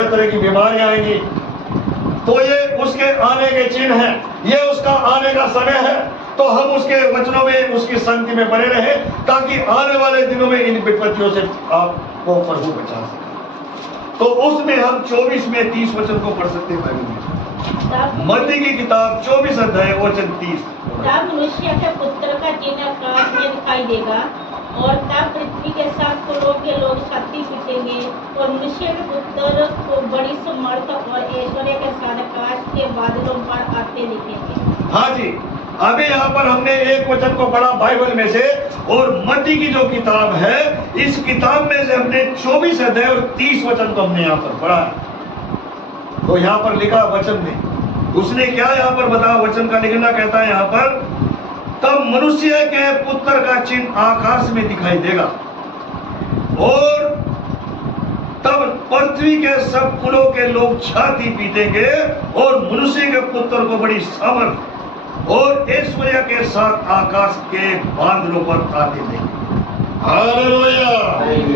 तरह की बीमारियां आएंगी, तो ये उसके आने के चिन्ह हैं, ये उसका आने का समय है। तो हम उसके वचनों में, उसकी संगति में बने रहे, ताकि आने वाले दिनों में इन विपत्तियों से आपको प्रभु बचा सके। तो उसमें हम 24 में 30 वचन को पढ़ सकते हैं बाइबल में। मत्ती की किताब 24 अध्याय वचन 30। तब मनुष्य के पुत्र का चिन्ह आकाश में दिखाई देगा, और तब पृथ्वी के सब कुलों के लोग छाती पीटेंगे, और मनुष्य के पुत्र को बड़ी समर्थ और ऐश्वर्य के साथ आकाश के बादलों पर आते दिखेंगे। हाँ जी, अभी यहाँ पर हमने एक वचन को पढ़ा बाइबल में से, और मत्ती की जो किताब है, इस किताब में से हमने 24 अध्याय और 30 वचन को हमने यहाँ पर पढ़ा। तो यहाँ पर लिखा वचन में, उसने क्या यहाँ पर बताया, वचन का लिखना कहता है यहाँ पर, तब मनुष्य के पुत्र का चिन्ह आकाश में दिखाई देगा, और तब पृथ्वी के सब कुलों के लोग छाती पीटेंगे, और मनुष्य के पुत्र को बड़ी सामर्थ और ऐश्वर्य के साथ आकाश के बादलों पर आते देंगे। हालेलुया!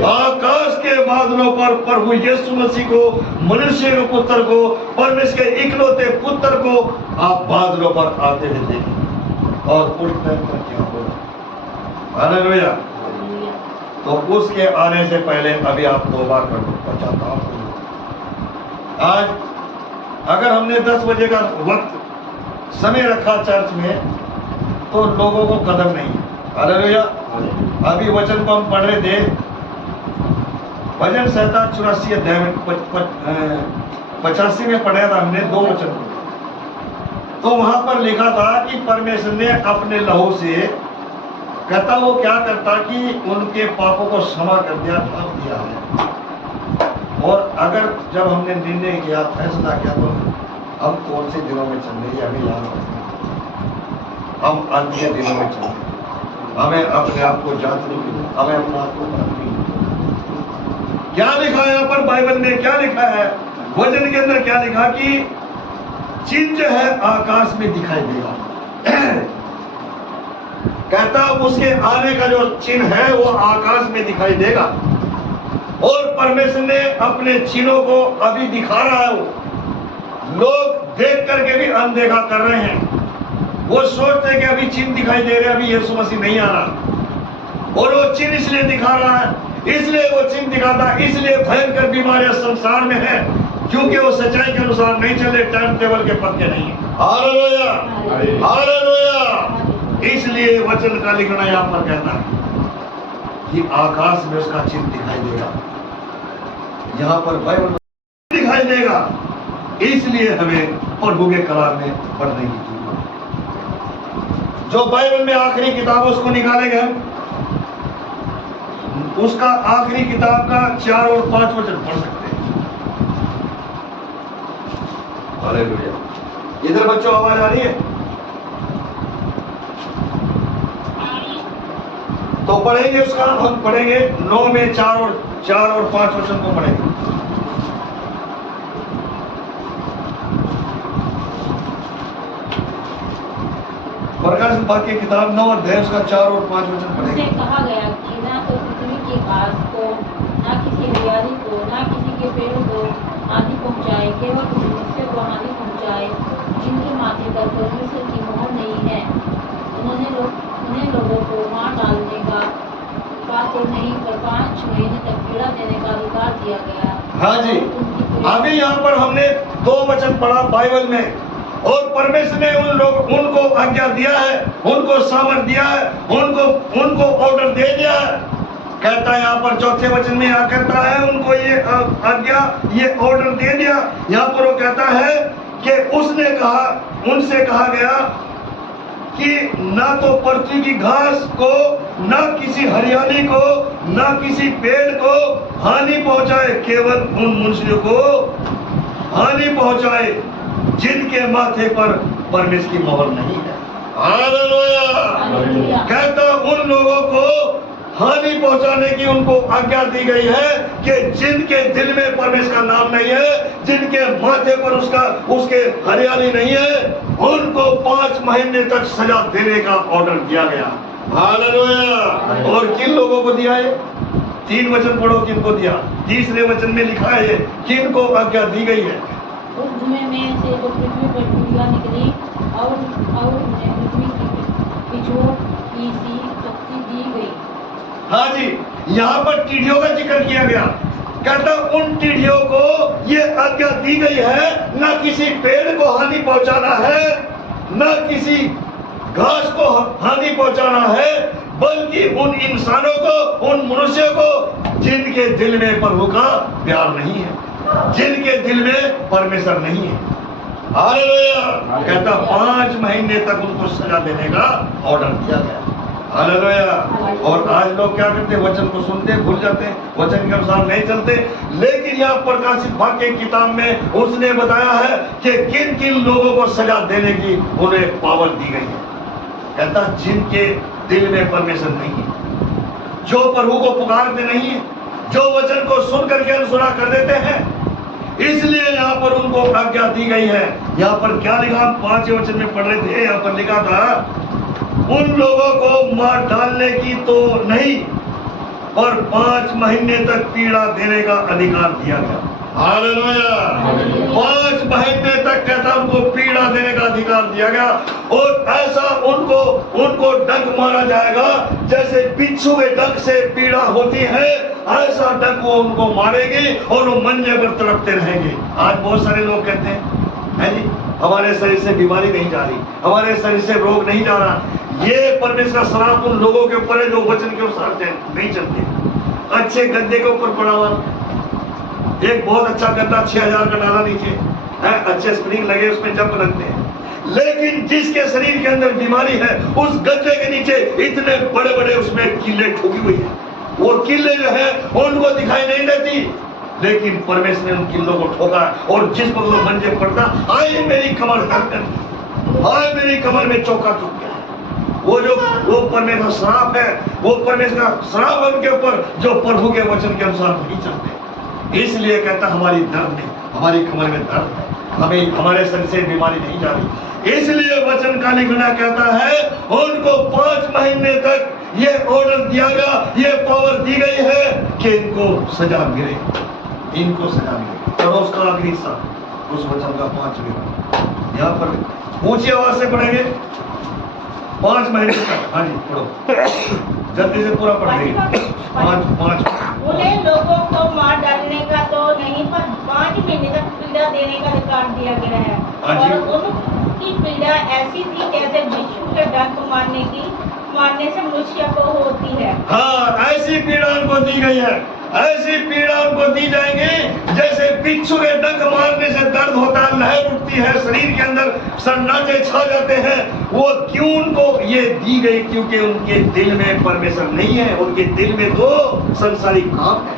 आकाश के बादलों पर प्रभु यीशु मसीह को, मनुष्य के पुत्र को, परमेश्वर के इकलौते पुत्र को आप बादलों पर आते हुए देखेंगे, और उठकर क्या होगा। हालेलुया! तो उसके आने से पहले अभी आप तौबा कर दो, पश्चाताप करो। आज अगर हमने 10 बजे का वक्त समय रखा चर्च में, तो लोगों को कदर नहीं है। हालेलुया! अभी वचन को हम पढ़ रहे थे, भजन संहिता 84 अध्याय में 85 में पढ़ा था हमने 2 वचन। तो वहां पर लिखा था कि परमेश्वर ने अपने लहू से, कहता वो क्या करता कि उनके पापों को क्षमा कर दिया, ढांप दिया है। और अगर जब हमने निर्णय किया, फैसला किया, तो हम कौन से दिनों में चल रहे हैं हमें याद रखना। हम अंत के दिनों में चल रहे हैं, हमें अपने आप को जांचने की, हमें अपने आप को परखने की। क्या लिखा है यहाँ पर बाइबल में, क्या लिखा है वचन के अंदर, क्या लिखा कि चिन्ह जो है आकाश में दिखाई देगा। कहता उसके आने का जो चिन्ह है वो आकाश में दिखाई देगा, और परमेश्वर ने अपने चिन्हों को अभी दिखा रहा है। वो लोग देख करके भी अनदेखा कर रहे हैं। वो सोचते हैं कि अभी चिन्ह दिखाई दे रहे हैं, अभी यीशु मसीह नहीं आ रहा, और वो चिन्ह इसलिए दिखा रहा है, इसलिए वो चिन्ह दिखाता है, इसलिए भयंकर बीमारियां संसार में है, क्योंकि वो सच्चाई के अनुसार नहीं चले, टाइम टेबल के पक्के नहीं है। हालेलुया! हालेलुया! इसलिए वचन का लिखना यहाँ पर कहता है कि आकाश में उसका चिन्ह दिखाई देगा, यहाँ पर बाइबल में दिखाई देगा। इसलिए हमें प्रभु के कलाम में पढ़ने की जरूरत है। जो बाइबल में आखिरी किताब उसको निकालेंगे हम, उसका आखिरी किताब का 4 और 5 वचन पढ़ सकते हैं। हालेलुया! इधर बच्चों आवाज आ रही है? तो पढ़ेंगे उसका, हम पढ़ेंगे 9 में 4 और 5 वचन को पढ़ेंगे। प्रकाश वाक्य किताब 9 अध्याय उसका 4 और 5 वचन पढ़ेंगे। उसे कहा गया कि ना तो पृथ्वी की घास को, ना किसी हरियाली को, ना किसी के पेड़ को हानि पहुंचाए, केवल उस मनुष्य को हानि पहुंचाए जिनके माथे पर परमेश्वर की मोहर नहीं है। उन्हें लोगों को मार डालने का पात्र नहीं, पर 5 महीने तक पीड़ा देने का अधिकार दिया गया। हाँ जी, अभी यहाँ पर हमने 2 वचन पढ़ा बाइबल में, और परमेश्वर ने उनको आज्ञा दिया है, उनको सामर्थ दिया है, उनको ऑर्डर दे दिया है। कहता है यहाँ पर 4थे वचन में, यहाँ कहता है उनको ये आज्ञा, ये ऑर्डर दे दिया। यहाँ पर वो कहता है कि उसने कहा, उनसे कहा गया कि ना तो पृथ्वी की घास को, ना किसी हरियाली को, ना किसी पेड़ को हानि पहुंचाए, केवल उन मनुष्यों को हानि पहुंचाए जिनके माथे पर परमेश्वर की मोहर नहीं है। हालेलुया! कहता उन लोगों को हानि पहुंचाने की उनको आज्ञा दी गई है कि जिनके दिल में परमेश्वर का नाम नहीं है, जिनके माथे पर उसके हरियाली नहीं है, उनको 5 महीने तक सजा देने का ऑर्डर दिया गया। हालेलुया! और किन लोगों को दिया है? 3 वचन पढ़ो, किनको दिया? तीसरे वचन में लिखा है किनको आज्ञा दी गई है? उस धुएं में से जो पृथ्वी पर टिड्डियां निकली और उन्हें पृथ्वी की पिछोड़ की सी शक्ति दी गई। हाँ जी, यहाँ पर टिड्डियों का जिक्र किया गया। कहता उन टिड्डियों को ये आज्ञा दी गई है, न किसी पेड़ को हानि पहुंचाना है, न किसी घास को हानि पहुंचाना है, बल्कि उन इंसानों को, उन मनुष्यों को जिनके दिल में प्रभु का प्यार नहीं है, जिनके दिल में परमेश्वर नहीं है। हालेलुया। कहता 5 महीने तक उनको सजा देने का ऑर्डर दिया गया। हालेलुया। और आज लोग क्या करते हैं? वचन को सुनते भूल जाते हैं, वचन के अनुसार नहीं चलते। लेकिन यहाँ प्रकाशित वाक्य की किताब में उसने बताया है कि किन किन लोगों को सजा देने की उन्हें पावर दी गई है। कहता जिनके दिल में परमेश्वर नहीं है, जो प्रभु को पुकारते नहीं है, जो वचन को सुन करके अनसुना कर देते हैं, इसलिए यहाँ पर उनको आज्ञा दी गई है। यहाँ पर क्या लिखा? 5 वचन में पढ़ रहे थे, यहाँ पर लिखा था उन लोगों को मार डालने की तो नहीं, पर 5 महीने तक पीड़ा देने का अधिकार दिया गया। हालेलुया। 5 महीने तक कहता उनको पीड़ा देने का अधिकार दिया गया। और ऐसा उनको डंक मारा जाएगा जैसे बिच्छू के डंक से पीड़ा होती है, ऐसा डंक वो उनको मारेगी और वो मंजे पर तड़पते रहेंगे। आज बहुत सारे लोग कहते हैं जी हमारे शरीर से बीमारी नहीं जा रही, हमारे शरीर से रोग नहीं जा रहा। ये परमेश्वर का श्राप उन लोगों के ऊपर है जो वचन के अनुसार नहीं चलते। अच्छे गद्दे के ऊपर पड़ा हुआ, एक बहुत अच्छा गद्दा 6000 का डाला नीचे है, अच्छे स्प्रिंग लगे उसमें जंप लगते हैं, लेकिन जिसके शरीर के अंदर बीमारी है उस गद्दे के नीचे इतने बड़े बड़े उसमें कीले ठोकी हुई है। वो कीले जो है उनको दिखाई नहीं देती, लेकिन परमेश्वर ने उन किलों को ठोका। और जिस वक्त वो मंजे पड़ता, आए मेरी कमर दर्द करती, आए मेरी कमर में चौका चुक गया। वो परमेश्वर श्राप है, वो परमेश्वर का श्राप है उनके ऊपर जो प्रभु के वचन के अनुसार नहीं चलते। इसलिए कहता हमारी दर्द में, हमारी कमर में दर्द है, हमें हमारे शरीर से बीमारी नहीं जा रही। इसलिए वचन का लिखना कहता है उनको 5 महीने तक ये ऑर्डर दिया गया, ये पावर दी गई है कि इनको सजा मिले, इनको सजा मिले। और उसका आखिरी हिस्सा उस वचन का 5वें, यहाँ पर ऊंची आवाज से पढ़ेंगे 5 महीने तक। हाँ जी पढ़ो, जल्दी से पूरा पढ़ देंगे। 5 उन्हें लोगों को मार डालने का तो नहीं, पर 5 महीने तक पीड़ा देने का अधिकार दिया गया है। और उनकी पीड़ा ऐसी थी जैसे बिच्छू के डंक मारने से मनुष्य को होती है। हाँ, ऐसी पीड़ा उनको दी गई है, ऐसी पीड़ा उनको दी जाएंगी जैसे बिच्छू के डंक मारने से दर्द होता है, लहर उठती है शरीर के अंदर, सन्नाटे छा जाते हैं। वो क्यों उनको ये दी गई? क्योंकि उनके दिल में परमेश्वर नहीं है, उनके दिल में तो संसारिक काम है,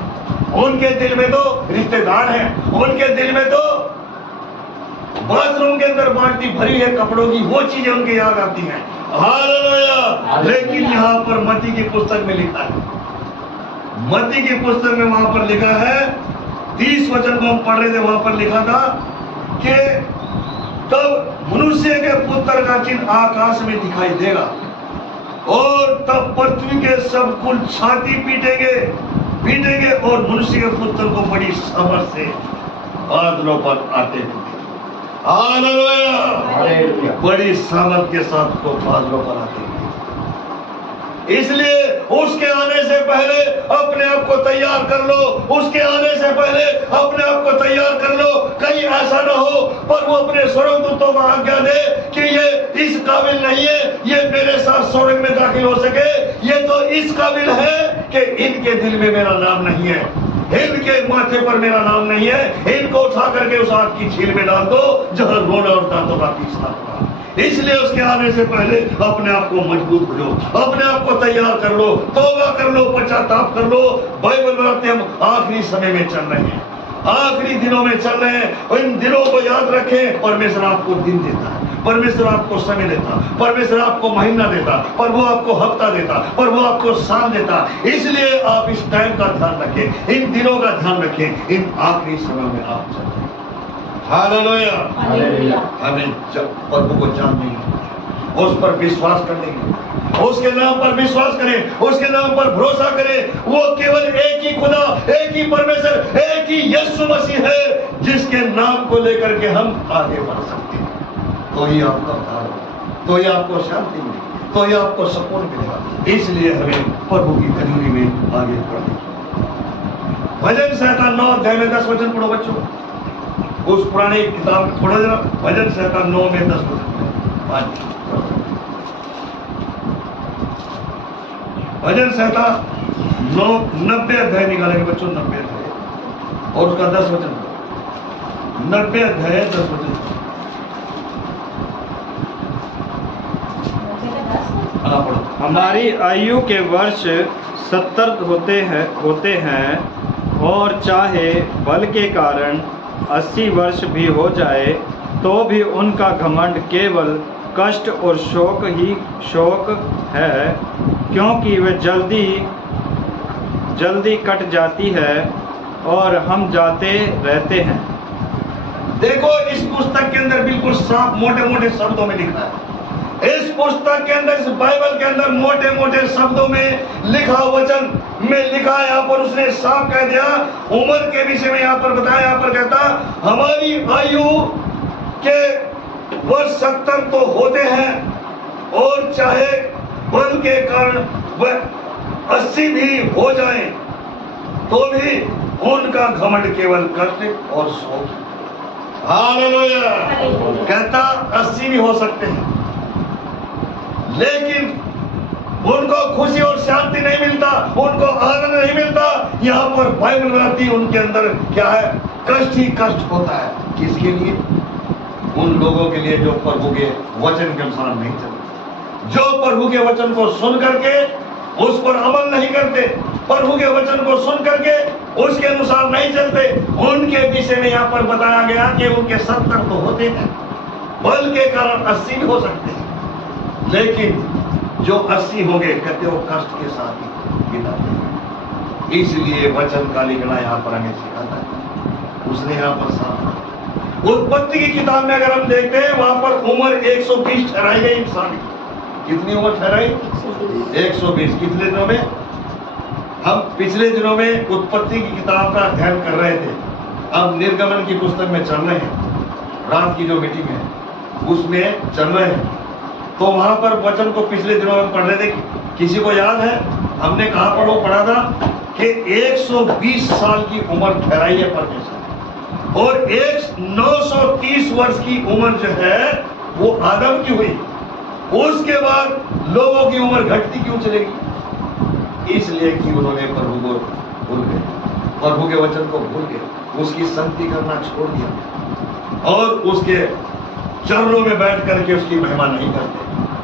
उनके दिल में तो रिश्तेदार है, उनके दिल में तो बाथरूम के अंदर बाल्टी भरी है कपड़ों की, वो चीजें उनके याद आती हैं। हालेलुया। लेकिन यहाँ पर मत्ती की पुस्तक में लिखा है, मत्ती की पुस्तक में वहां पर लिखा है 30 वचन को हम पढ़ रहे थे, वहां पर लिखा था कि तब मनुष्य के पुत्र का चिन्ह आकाश में दिखाई देगा और तब पृथ्वी के सब कुल छाती पीटेंगे और मनुष्य के पुत्र को बड़ी सामर्थ से बादलों पर आते हुए। हालेलुया। बड़ी सामर्थ के साथ को बादलों पर आते हुए। इसलिए उसके आने से पहले अपने आप को तैयार कर लो, उसके आने से पहले अपने आप को तैयार कर लो। कहीं ऐसा ना हो पर वो अपने स्वर्गदूतों को आज्ञा दे कि ये इस काबिल नहीं है ये मेरे साथ स्वर्ग में दाखिल हो सके, ये तो इस काबिल है कि इनके दिल में मेरा नाम नहीं है, इनके माथे पर मेरा नाम नहीं है, इनको उठा करके उस आग की झील में डाल दो जहां रोना और दांतों का पीसना होगा। इसलिए उसके आने से पहले अपने आप को मजबूत करो, अपने आप को तैयार कर लो, तौबा कर लो, पश्चाताप कर लो। बाइबल बताते हम आखिरी समय में चल रहे हैं, आखिरी दिनों में चल रहे हैं। इन दिनों को याद रखें, परमेश्वर आपको दिन देता है, परमेश्वर आपको समय देता, परमेश्वर आपको महीना देता, पर वो आपको हफ्ता देता, पर वो आपको साल देता। इसलिए आप इस टाइम का ध्यान रखें, इन दिनों का ध्यान रखें, इन आखिरी समय में आप चल रहे हैं। हालेलुया। हमें प्रभु को जानने उस पर विश्वास करने की, उसके नाम पर विश्वास करें, उसके नाम पर भरोसा करें। वो केवल एक ही खुदा, एक ही परमेश्वर, एक ही यीशु मसीह है जिसके नाम को लेकर के हम आगे बढ़ सकते हैं। तो ही आपका उद्धार होगा, तो ही आपको शांति मिलेगी, तो ही आपको सुकून मिलेगा। इसलिए हमें प्रभु की खजूरी में आगे बढ़ने की। भजन संहिता 9 अध्याय में 10 वचन पढ़ो बच्चों। उस पुरानी किताब में पढ़ो जरा, भजन संहिता 9 में 10 वचन। भजन संहिता 90 अध्याय निकालेंगे बच्चों, 90 अध्याय और उसका 10 वचन। 90 अध्याय 10 वचन। हाँ पढ़ो। हमारी आयु के वर्ष 70 होते हैं और चाहे बल के कारण 80 वर्ष भी हो जाए तो भी उनका घमंड केवल कष्ट और शोक ही शोक है, क्योंकि वे जल्दी कट जाती है और हम जाते रहते हैं। देखो इस पुस्तक के अंदर बिल्कुल साफ मोटे मोटे शब्दों में लिखा है। इस पुस्तक के अंदर, इस बाइबल के अंदर मोटे मोटे शब्दों में लिखा, वचन में लिखा। यहाँ पर उसने साफ कह दिया, उम्र के विषय में यहाँ पर बताया। यहाँ पर कहता हमारी आयु के वर्ष 70 तो होते हैं और चाहे बल के कारण वह 80 भी हो जाए तो भी उनका घमंड केवल कष्ट और शोक। हालेलुया। कहता 80 भी हो सकते हैं लेकिन उनको खुशी और शांति नहीं मिलता, उनको आनंद नहीं मिलता। यहाँ पर बाइबल बताती है उनके अंदर क्या है, कष्ट ही कष्ट होता है। किसके लिए? उन लोगों के लिए जो प्रभु के वचन के अनुसार नहीं चलते, जो प्रभु के वचन को सुन करके उस पर अमल नहीं करते, प्रभु के वचन को सुन करके उसके अनुसार नहीं चलते। उनके विषय में यहाँ पर बताया गया कि उनके 70 तो होते हैं, बल के कारण 80 भी हो सकते हैं, लेकिन जो 80 हो गए कहते हो कष्ट के साथ ही बिताते। इसलिए वचन का लिखना यहाँ पर हमें सिखाता है। उसने यहाँ पर साफ उत्पत्ति की किताब में अगर हम देखते हैं, वहां पर उम्र 120 ठहराई गई इंसान की। कितनी उम्र ठहराई? 120। कितने दिनों में? हम पिछले दिनों में उत्पत्ति की किताब का अध्ययन कर रहे थे, अब निर्गमन की पुस्तक में चल रहे हैं। रात की जो मीटिंग है उसमें चल रहे हैं, तो वहां पर वचन को पिछले दिनों में पढ़ रहे थे। किसी को याद है हमने कहां पर पढ़ा था कि 120 साल की उम्र ठहराई है परमेश्वर, और 930 वर्ष की उम्र जो है वो आदम की हुई। उसके बाद लोगों की उम्र घटती क्यों चलेगी? इसलिए कि उन्होंने प्रभु को भूल गए, प्रभु के वचन को भूल गए, उसकी संगति करना छोड़ दिया और उसके चरणों में बैठ करके उसकी महिमा नहीं करते।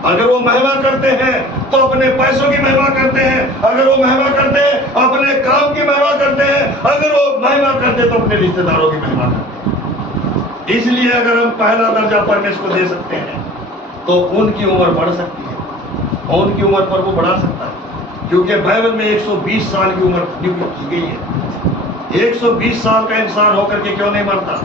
अगर वो महिमा करते हैं तो अपने पैसों की महिमा करते हैं, अगर वो महिमा करते हैं अपने काम की महिमा करते हैं, अगर वो महिमा करते तो अपने रिश्तेदारों की महिमा करते हैं। इसलिए अगर हम पहला दर्जा परमेश्वर को दे सकते हैं तो उनकी उम्र बढ़ सकती है और उनकी उम्र पर वो बढ़ा सकता है, क्योंकि बाइबल में 120 साल की उम्र नियुक्त की गई है। 120 साल का इंसान होकर के क्यों नहीं मरता?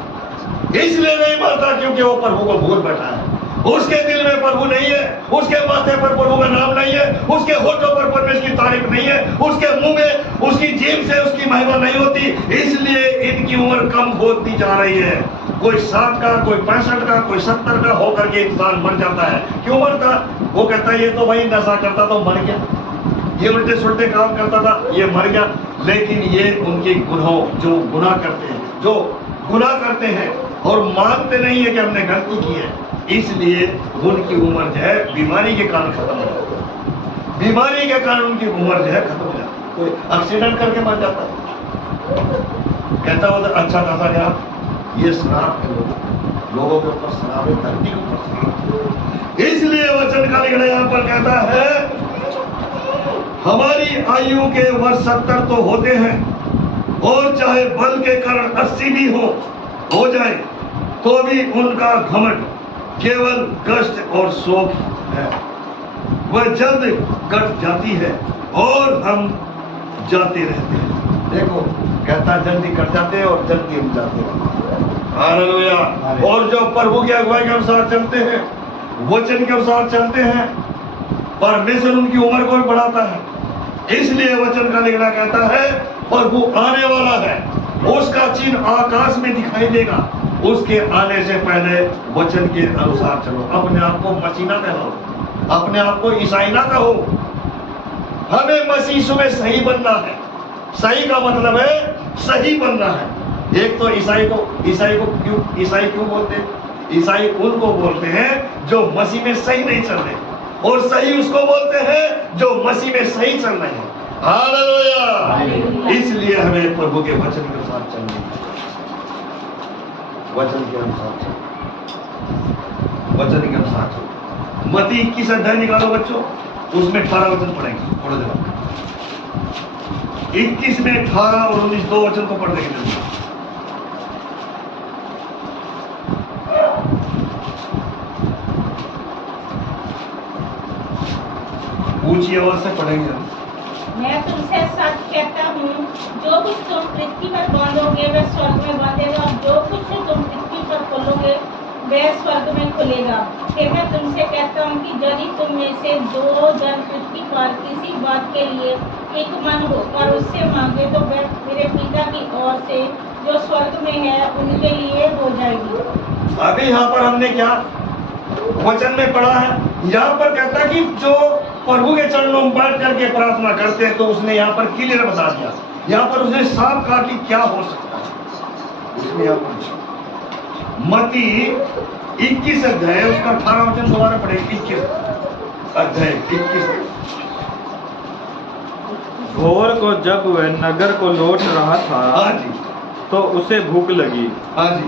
इसलिए नहीं मरता क्योंकि वो प्रभु को भूल बैठा है, उसके दिल में प्रभु नहीं है, उसके माथे पर प्रभु का नाम नहीं है, उसके होठों पर परमेश्वर की तारीफ नहीं है, उसके मुंह में उसकी जीभ से उसकी महिमा नहीं होती। इसलिए इनकी उम्र कम होती जा रही है। कोई 60 का, कोई 65 का, कोई 70 का होकर के इंसान मर जाता है। क्यों मरता? वो कहता है ये तो भाई नशा करता तो मर गया, ये उल्टे सुल्टे काम करता था ये मर गया। लेकिन ये उनके गुनाहों, जो गुनाह करते हैं, जो गुनाह करते हैं और मानते नहीं है कि हमने गलती की है, इसलिए उनकी उम्र जो है बीमारी के कारण खत्म हो जाती है। बीमारी के कारण उनकी उम्र जो है खत्म हो जाती है। कोई एक्सीडेंट करके मर जाता है, कहता हो तो अच्छा खासा गया। ये शराब है, लोगों के ऊपर शराब है, धरती के ऊपर शराब। इसलिए वचन का लिखना यहाँ पर कहता है हमारी आयु के वर्ष 70 तो होते हैं और चाहे बल के कारण 80 भी हो जाए तो भी उनका घमंड केवल कष्ट और शोक है। वह जल्द कट जाती है और हम जाते रहते हैं। देखो कहता जल्दी कट जाते हैं और जल्दी हम जाते हैं। हालेलुया। और जो प्रभु की अगुवाई के अनुसार चलते हैं वचन के अनुसार चलते हैं, परमेश्वर उनकी उम्र को भी बढ़ाता है। इसलिए वचन का लिखना कहता है प्रभु आने वाला है, उसका चिन्ह आकाश में दिखाई देगा, उसके आने से पहले वचन के अनुसार चलो। अपने आप को मसीह ना कहो, अपने आप को ईसाई ना कहो। हमें मसीह में सही बनना है। सही का मतलब है सही बनना है। एक तो ईसाई क्यों बोलते हैं? ईसाई उनको बोलते हैं जो मसीह में सही नहीं चल रहे, और सही उसको बोलते हैं जो मसीह में सही चल रहे हैं। हालेलुया। इसलिए हमें प्रभु के वचन के अनुसार चलना है। वचन के अनुसार चलो, वचन के अनुसार चलो। मत्ती 21 अध्याय निकालो बच्चों, उसमें 18 वचन पढ़ेंगे थोड़ा देर। 21 में 18 और 19 दो वचन को पढ़ देंगे। ऊंची आवाज से पढ़ेंगे हम। मैं तुमसे सच कहता हूँ, जो कुछ तुम पृथ्वी पर बांधोगे वह स्वर्ग में बांधेगा, और जो कुछ तुम पृथ्वी पर खोलोगे वह स्वर्ग में खुलेगा। फिर मैं तुमसे कहता हूँ कि यदि तुम में से 2 जन पृथ्वी पर किसी बात के लिए एक मन होकर उससे मांगे तो वह मेरे पिता की ओर से जो स्वर्ग में है उनके लिए हो जाएगी। अभी यहाँ पर हमने क्या वचन में पढ़ा है? यहाँ पर कहता है कि जो प्रभु के चरणों में बैठ करके प्रार्थना करते हैं, तो उसने यहाँ पर क्लियर बता दिया। यहाँ पर उसने साफ कहा कि क्या हो सकता है। उसने यहाँ पर मत्ती 21 अध्याय उसका 18 वचन दोबारा पढ़े। 21 अध्याय 21। भोर को जब वह नगर को लौट रहा था, हाँ जी, तो उसे भूख लगी, हाँ जी,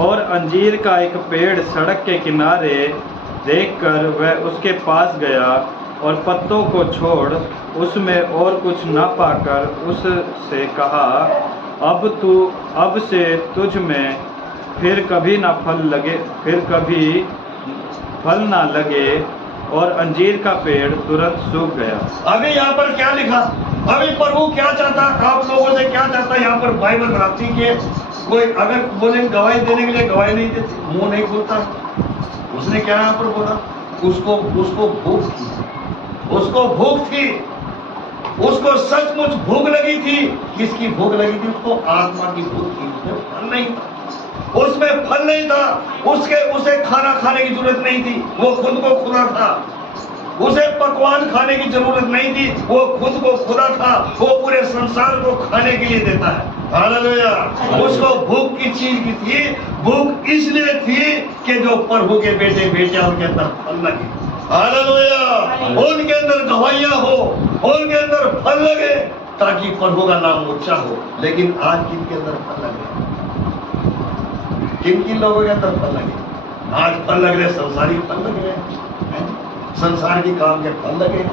और अंजीर का एक पेड़ सड़क के किनारे देखकर वह उसके पास गया, और पत्तों को छोड़ उसमें और कुछ न पाकर उससे कहा, अब से तुझ में फिर कभी फल ना लगे। और अंजीर का पेड़ तुरंत सूख गया। अभी यहाँ पर क्या लिखा? अभी प्रभु क्या चाहता, आप लोगों से क्या चाहता? यहाँ पर बाइबल बताती है कोई अगर बोले गवाही देने के लिए गवाही नहीं देती, मुंह नहीं खोलता। उसने क्या यहाँ पर बोला? उसको भूख थी, उसको भूख थी, उसको सचमुच भूख लगी थी। किसकी भूख लगी थी? उसको आत्मा की भूख थी। उसमें फल नहीं था, उसमें फल नहीं था। उसे खाना खाने की जरूरत नहीं थी, वो खुद को खुदा था। उसे पकवान खाने की जरूरत नहीं थी, वो खुद को खुदा था। वो पूरे संसार को खाने के लिए देता है। हालेलुया। उसको भूख की चीज की थी। भूख इसलिए थी कि जो प्रभु के बेटे बेटियां उनके अंदर फल लगे। हालेलुया। उनके अंदर गवाहियां हो, उनके अंदर फल लगे, ताकि प्रभु का नाम ऊंचा हो। लेकिन आज किनके अंदर फल लगे? किन लोगों के अंदर फल लगे? आज फल लग रहे, संसारी फल लग रहे हैं, संसार की काम के फल लगे।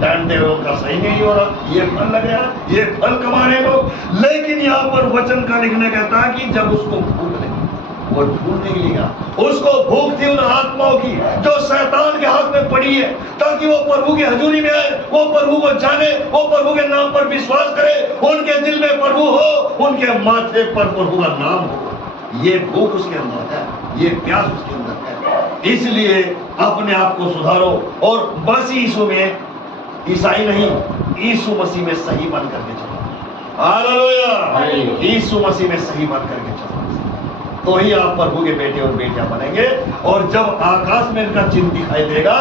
टाइम टेबल उनका सही नहीं हो रहा, ये फल लग रहा, ये फल कमा रहे लोग। लेकिन यहाँ पर वचन का लिखने कहता है कि जब उसको भूख लगी, वो ढूंढने के लिए गया। उसको भूख थी उन आत्माओं की जो शैतान के हाथ में पड़ी है, ताकि वो प्रभु की हजूरी में आए, वो प्रभु को जाने, वो प्रभु के नाम पर विश्वास करे, उनके दिल में प्रभु हो, उनके माथे पर प्रभु का नाम हो। ये भूख उसके अंदर है, ये प्यास उसके अंदर है। इसलिए अपने आप को सुधारो और बस यीशु में, ईसाई नहीं, यीशु मसीह में सही बन करके चलो। हालेलुया। यीशु मसीह में सही बन करके चलो, तो ही आप प्रभु के बेटे और बेटियां बनेंगे। और जब आकाश में इनका चिन्ह दिखाई देगा,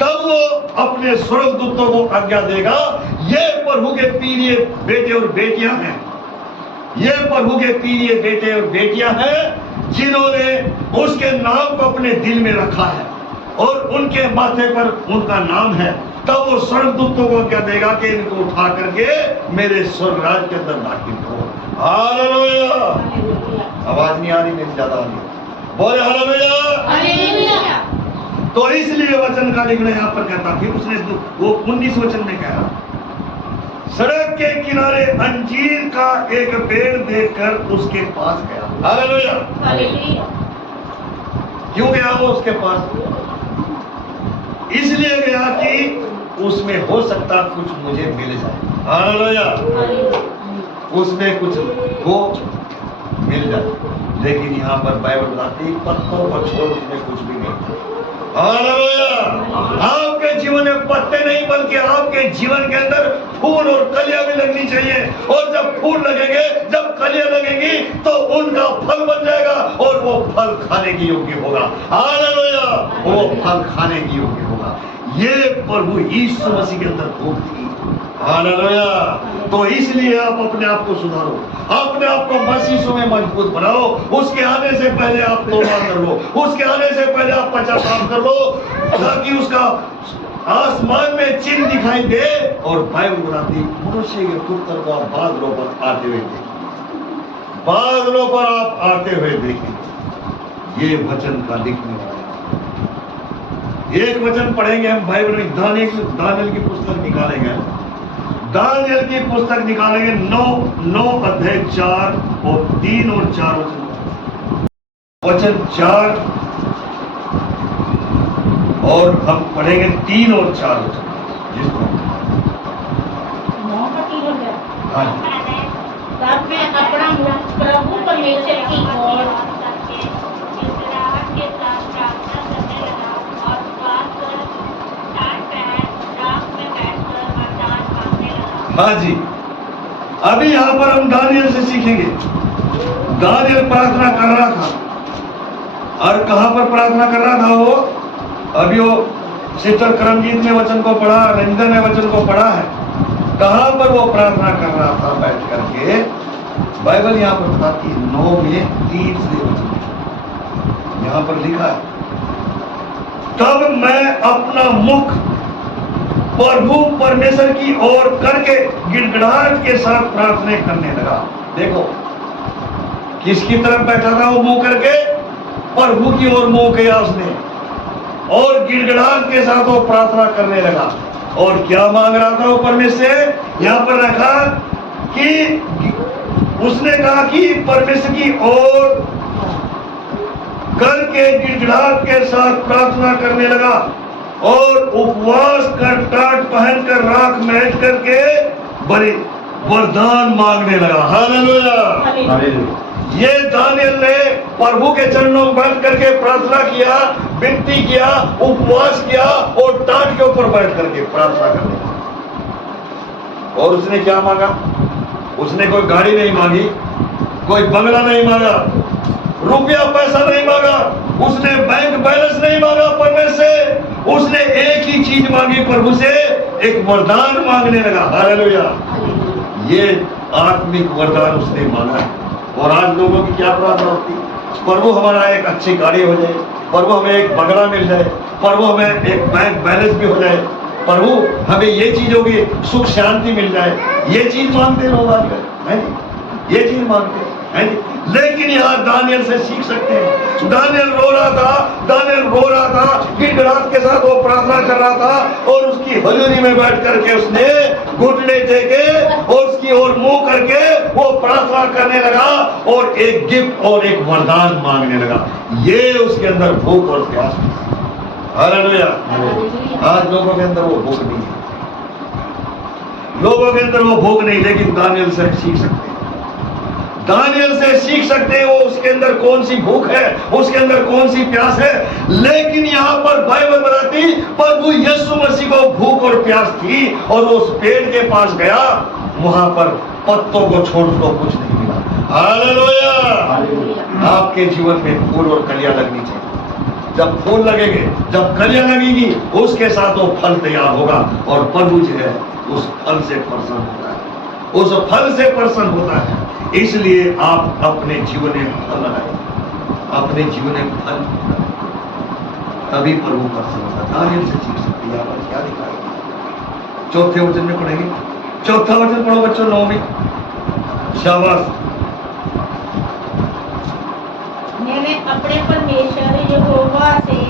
तब वो अपने स्वर्गदूतों को आज्ञा देगा, ये प्रभु के प्रिय बेटे और बेटियां हैं, ये प्रभु के प्रिय बेटे और बेटियां हैं, जिन्होंने उसके नाम को अपने दिल में रखा है और उनके माथे पर उनका नाम है। तब वो स्वर्गदूतों को क्या देगा कि इनको उठा करके मेरे स्वर्ग राज्य के अंदर दाखिल करो। हालेलुया। आवाज नहीं आ रही, मेरी ज्यादा आ रही, बोले हालेलुया। तो इसलिए वचन का लिखना यहाँ पर कहता, फिर उसने वो 19 वचन में कहा, सड़क के किनारे अंजीर का एक पेड़ देखकर उसके पास गया। हालेलुया। क्यों गया वो उसके पास? इसलिए गया कि उसमें हो सकता कुछ मुझे मिल जाए। हालेलुया। उसमें कुछ वो मिल जाए। लेकिन यहाँ पर बाइबल बताती, पत्तों को छोड़ उसमें कुछ भी नहीं था। हालेलुया। आपके जीवन में पत्ते नहीं बल्कि आपके जीवन के अंदर फूल और कलियां भी लगनी चाहिए। और जब फूल लगेंगे, जब कलियां लगेंगी तो उनका फल बन जाएगा और वो फल खाने की योग्य होगा। हालेलुया। वो फल खाने की योग्य होगा। ये प्रभु यीशु मसीह के अंदर भूख थी। हालेलुया। तो इसलिए आप अपने आप को सुधारो, अपने आप को मसीह में मजबूत बनाओ। उसके आने से पहले आप तौबा कर लो, उसके आने से पहले आप पश्चाताप कर लो, ताकि उसका आसमान में चिन्ह दिखाई दे। और बाइबल बताती मनुष्य के पुत्र को आप बादलों पर आते हुए देखें, बादलों पर आप आते हुए देखें। ये वचन का लिखने वाला एक वचन पढ़ेंगे हम बाइबल में। दानियल की पुस्तक निकालेंगे, दानियल की पुस्तक निकालेंगे 9 अध्याय 4 और 3 और 4 वचन 4 और हम पढ़ेंगे 3 और 4 वचन। जिसको हाँ तब मैं अपना मुख प्रभु परमेश्वर की ओर हाँ जी, अभी यहाँ पर हम दानियल से सीखेंगे। दानियल प्रार्थना कर रहा था, और कहाँ पर प्रार्थना कर रहा था वो? अभी वो सिस्टर करमजीत ने वचन को पढ़ा, रंजन ने वचन को पढ़ा है। कहाँ पर वो प्रार्थना कर रहा था बैठ करके? बाइबल यहाँ पर बताती है 9 में 3 से वचन यहाँ पर लिखा है, तब मैं अपना मुख प्रभु परमेश्वर की ओर करके गिड़गिड़ाहट के साथ प्रार्थना करने लगा। देखो किसकी तरफ बैठा था वो? मुंह करके प्रभु की ओर मुंह किया उसने, और गिड़गिड़ाहट के साथ वो प्रार्थना करने लगा। और क्या मांग रहा था वो परमेश्वर से? यहाँ पर रखा कि उसने कहा कि परमेश्वर की ओर करके गिड़गिड़ाहट के साथ प्रार्थना करने लगा और उपवास कर टाट पहनकर राख मेट करके बड़े वरदान मांगने लगा। हालेलुया। ये दानियल ने प्रभु के चरणों में बैठ करके प्रार्थना किया, विनती किया, उपवास किया और टाट के ऊपर बैठ करके प्रार्थना करने लगा। और उसने क्या मांगा? उसने कोई गाड़ी नहीं मांगी, कोई बंगला नहीं मांगा, रुपया पैसा नहीं मांगा, उसने बैंक बैलेंस नहीं मांगा परमेश्वर से। उसने एक ही चीज मांगी प्रभु से, एक वरदान मांगने लगा। हालेलुया। ये आत्मिक वरदान उसने मांगा है। और आज लोगों की क्या प्रार्थना होती है? प्रभु हमारा एक अच्छी गाड़ी हो जाए, प्रभु हमें एक बंगला मिल जाए, प्रभु हमें एक बैंक बैलेंस भी हो जाए, प्रभु हमें ये चीज होगी, सुख शांति मिल जाए। ये चीज मांगते लोग आजकल, है ये चीज मांगते हैं। लेकिन यहाँ दानियल से सीख सकते हैं। दानियल रो रहा था, गिड़गिड़ाहट के साथ वो प्रार्थना कर रहा था, और उसकी हजूरी में बैठ करके उसने घुटने टेके और उसकी ओर मुंह करके वो प्रार्थना करने लगा और एक गिफ्ट और एक वरदान मांगने लगा। ये उसके अंदर भूख और प्यास थी। हालेलुया। आज लोगों के अंदर वो भूख नहीं है, लोगों के अंदर वो भूख नहीं, लेकिन दानियल से सीख सकते हैं। दानियल से सीख सकते हैं वो उसके अंदर कौन सी भूख है, उसके अंदर कौन सी प्यास है। लेकिन यहाँ पर बाइबल बताती प्रभु यीशु मसीह को भूख और प्यास थी, और वो उस पेड़ के पास गया, वहां पर पत्तों को छोड़ उसको कुछ नहीं मिला। हालेलुया। आपके जीवन में फूल और कलियां लगनी चाहिए। जब फूल लगेंगे, जब कलियां लगेगी, उसके साथ वो फल तैयार होगा, और प्रभु जो है उस फल से प्रसन्न होता है, उस फल से प्रसन्न होता है। इसलिए आप अपने जीवन में फल लगाए, अपने जीवन में फल, तभी प्रभु प्रसन्न होता है। दानियल से सीख सकते हैं। यहाँ पर क्या लिखा है? चौथे वचन में पढ़ेंगे। चौथा वचन पढ़ो बच्चों, 9 में। शाबाश। मैंने अपने परमेश्वर यहोवा से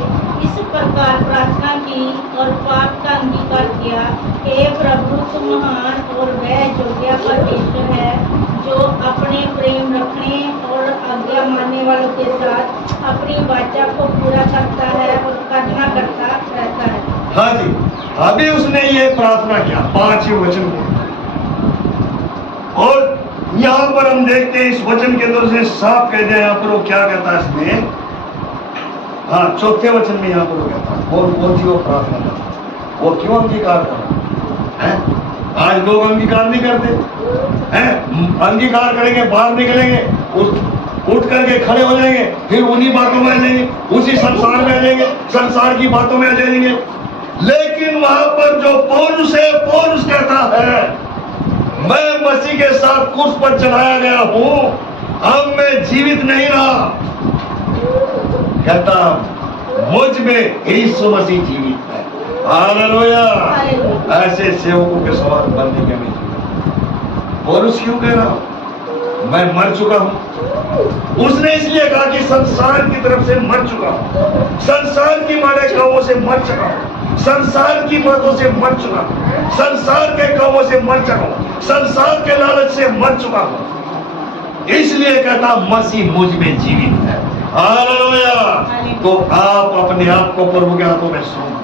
इस प्रकार प्रार्थना की और पाप का अंगीकार किया, हे प्रभु तुम महान और वह योग्य परमेश्वर है, जो अपने प्रेम रखने और आज्ञा मानने वालों के साथ अपनी वाचा को पूरा करता है और प्रार्थना करता रहता है। हाँ जी, अभी उसने ये प्रार्थना किया 5 वचन में, और यहाँ पर हम देखते हैं इस वचन के अंदर से साफ कह दिया। यहाँ पर वो क्या कहता है इसमें हाँ, चौथे वचन में यहाँ पर वो कहता है, कौन सी वो प्रार्थना करता है, वो क्यों अंगीकार कर रहा है? आज लोग अंगीकार नहीं करते हैं, अंगीकार करेंगे, बाहर निकलेंगे, उठ करके खड़े हो जाएंगे, फिर उन्हीं बातों में आ जाएंगे, उसी संसार में आ जाएंगे, संसार की बातों में आ जाएंगे। लेकिन वहां पर जो पौलुस है, पौलुस कहता है मैं मसीह के साथ क्रूस पर चढ़ाया गया हूं, अब मैं जीवित नहीं रहा, कहता मुझ में यीशु मसीह जीवित है। हालेलुया। ऐसे सेवकों के समान बनने के लिए पौलुस क्यों कह रहा हूं मैं मर चुका हूं? उसने इसलिए कहा कि संसार की तरफ से मर चुका हूं, संसार की माड़े कामों से मर चुका हूं, संसार की बातों से मर चुका हूं, संसार के कामों से मर चुका हूं, संसार के लालच से मर चुका हूं। इसलिए कहता मसीह मुझ में जीवित है। हालेलुया। तो आप अपने आप को प्रभु के हाथों में सौंप दो,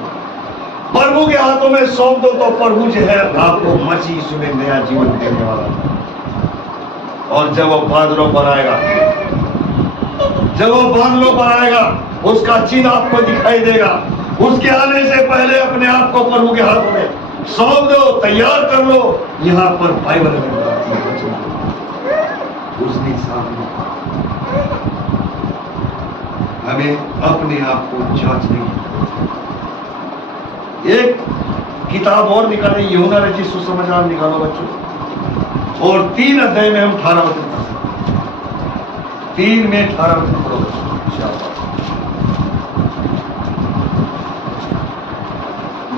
प्रभु के हाथों में सौंप दो, तो प्रभु जो है आपको मसीह यीशु में नया जीवन देने वाला है। और जब वो बादलों पर आएगा, जब वो बादलों पर आएगा, उसका चिन्ह आपको दिखाई देगा। उसके आने से पहले अपने आप को प्रभु के हाथों में सौंप दो, तैयार कर लो। यहाँ पर बाइबल में उसने सामने हमें अपने आप को जांचने की एक किताब और निकाले, यूहन्ना रचित सुसमाचार निकालो बच्चों, और 3 अध्याय में हम 18 वचन पढ़ सकते हैं। 3 में 18 वचन पढ़ो।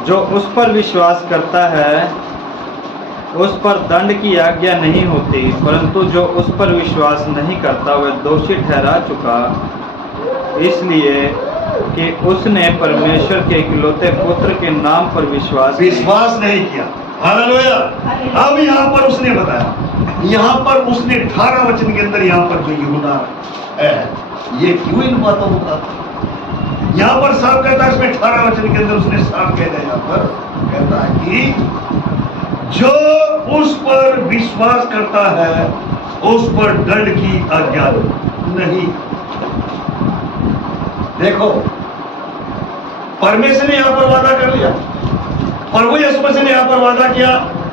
जो उस पर विश्वास करता है उस पर दंड की आज्ञा नहीं होती, परंतु जो उस पर विश्वास नहीं करता वह दोषी ठहरा चुका, इसलिए कि उसने परमेश्वर के इकलौते पुत्र के नाम पर विश्वास नहीं किया। हालेलुया। अब यहाँ पर उसने बताया, यहाँ पर उसने 18 वचन के अंदर यहाँ पर जो यूहन्ना है, ये क्यों इन बातों को बताता? यहाँ पर साफ कहता है, इसमें 18 वचन के अंदर उसने साफ कह दिया, यहाँ पर कहता है कि जो उस पर विश्वास करता है उस पर दंड की आज्ञा नहीं। देखो, परमेश्वर ने यहां पर वादा कर लिया, प्रभु यीशु मसीह ने यहां पर वादा किया,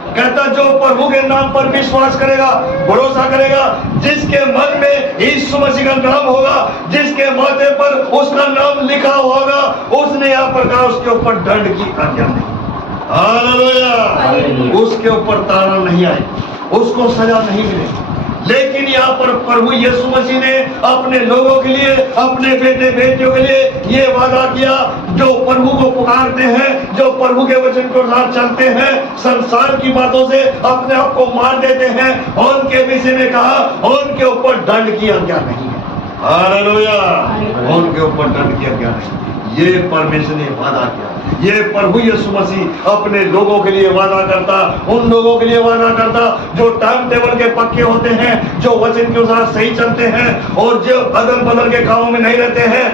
कहता जो प्रभु के नाम पर विश्वास करेगा, भरोसा करेगा, जिसके मन में यीशु मसीह का नाम होगा, जिसके माथे पर उसका नाम लिखा होगा, उसने यहां पर कहा उसके ऊपर दंड की आज्ञा नहीं। हालेलुया। उसके ऊपर ताना नहीं आए, उसको सजा नहीं मिलेगी। लेकिन यहाँ पर प्रभु यीशु मसीह ने अपने लोगों के लिए, अपने बेटे बेटियों के लिए ये वादा किया, जो प्रभु को पुकारते हैं, जो प्रभु के वचन के अनुसार चलते हैं, संसार की बातों से अपने आप को मार देते हैं, उनके विषय में कहा उनके ऊपर दंड की आज्ञा नहीं है। हालेलुया। उनके ऊपर दंड की आज्ञा नहीं। ये परमेश्वर ने वादा किया, ये प्रभु यीशु मसीह अपने लोगों के लिए वादा करता, उन लोगों के लिए वादा करता जो टाइम टेबल के पक्के होते हैं, जो वचन के अनुसार सही चलते हैं और जो अदल बदल के कामों में नहीं रहते हैं।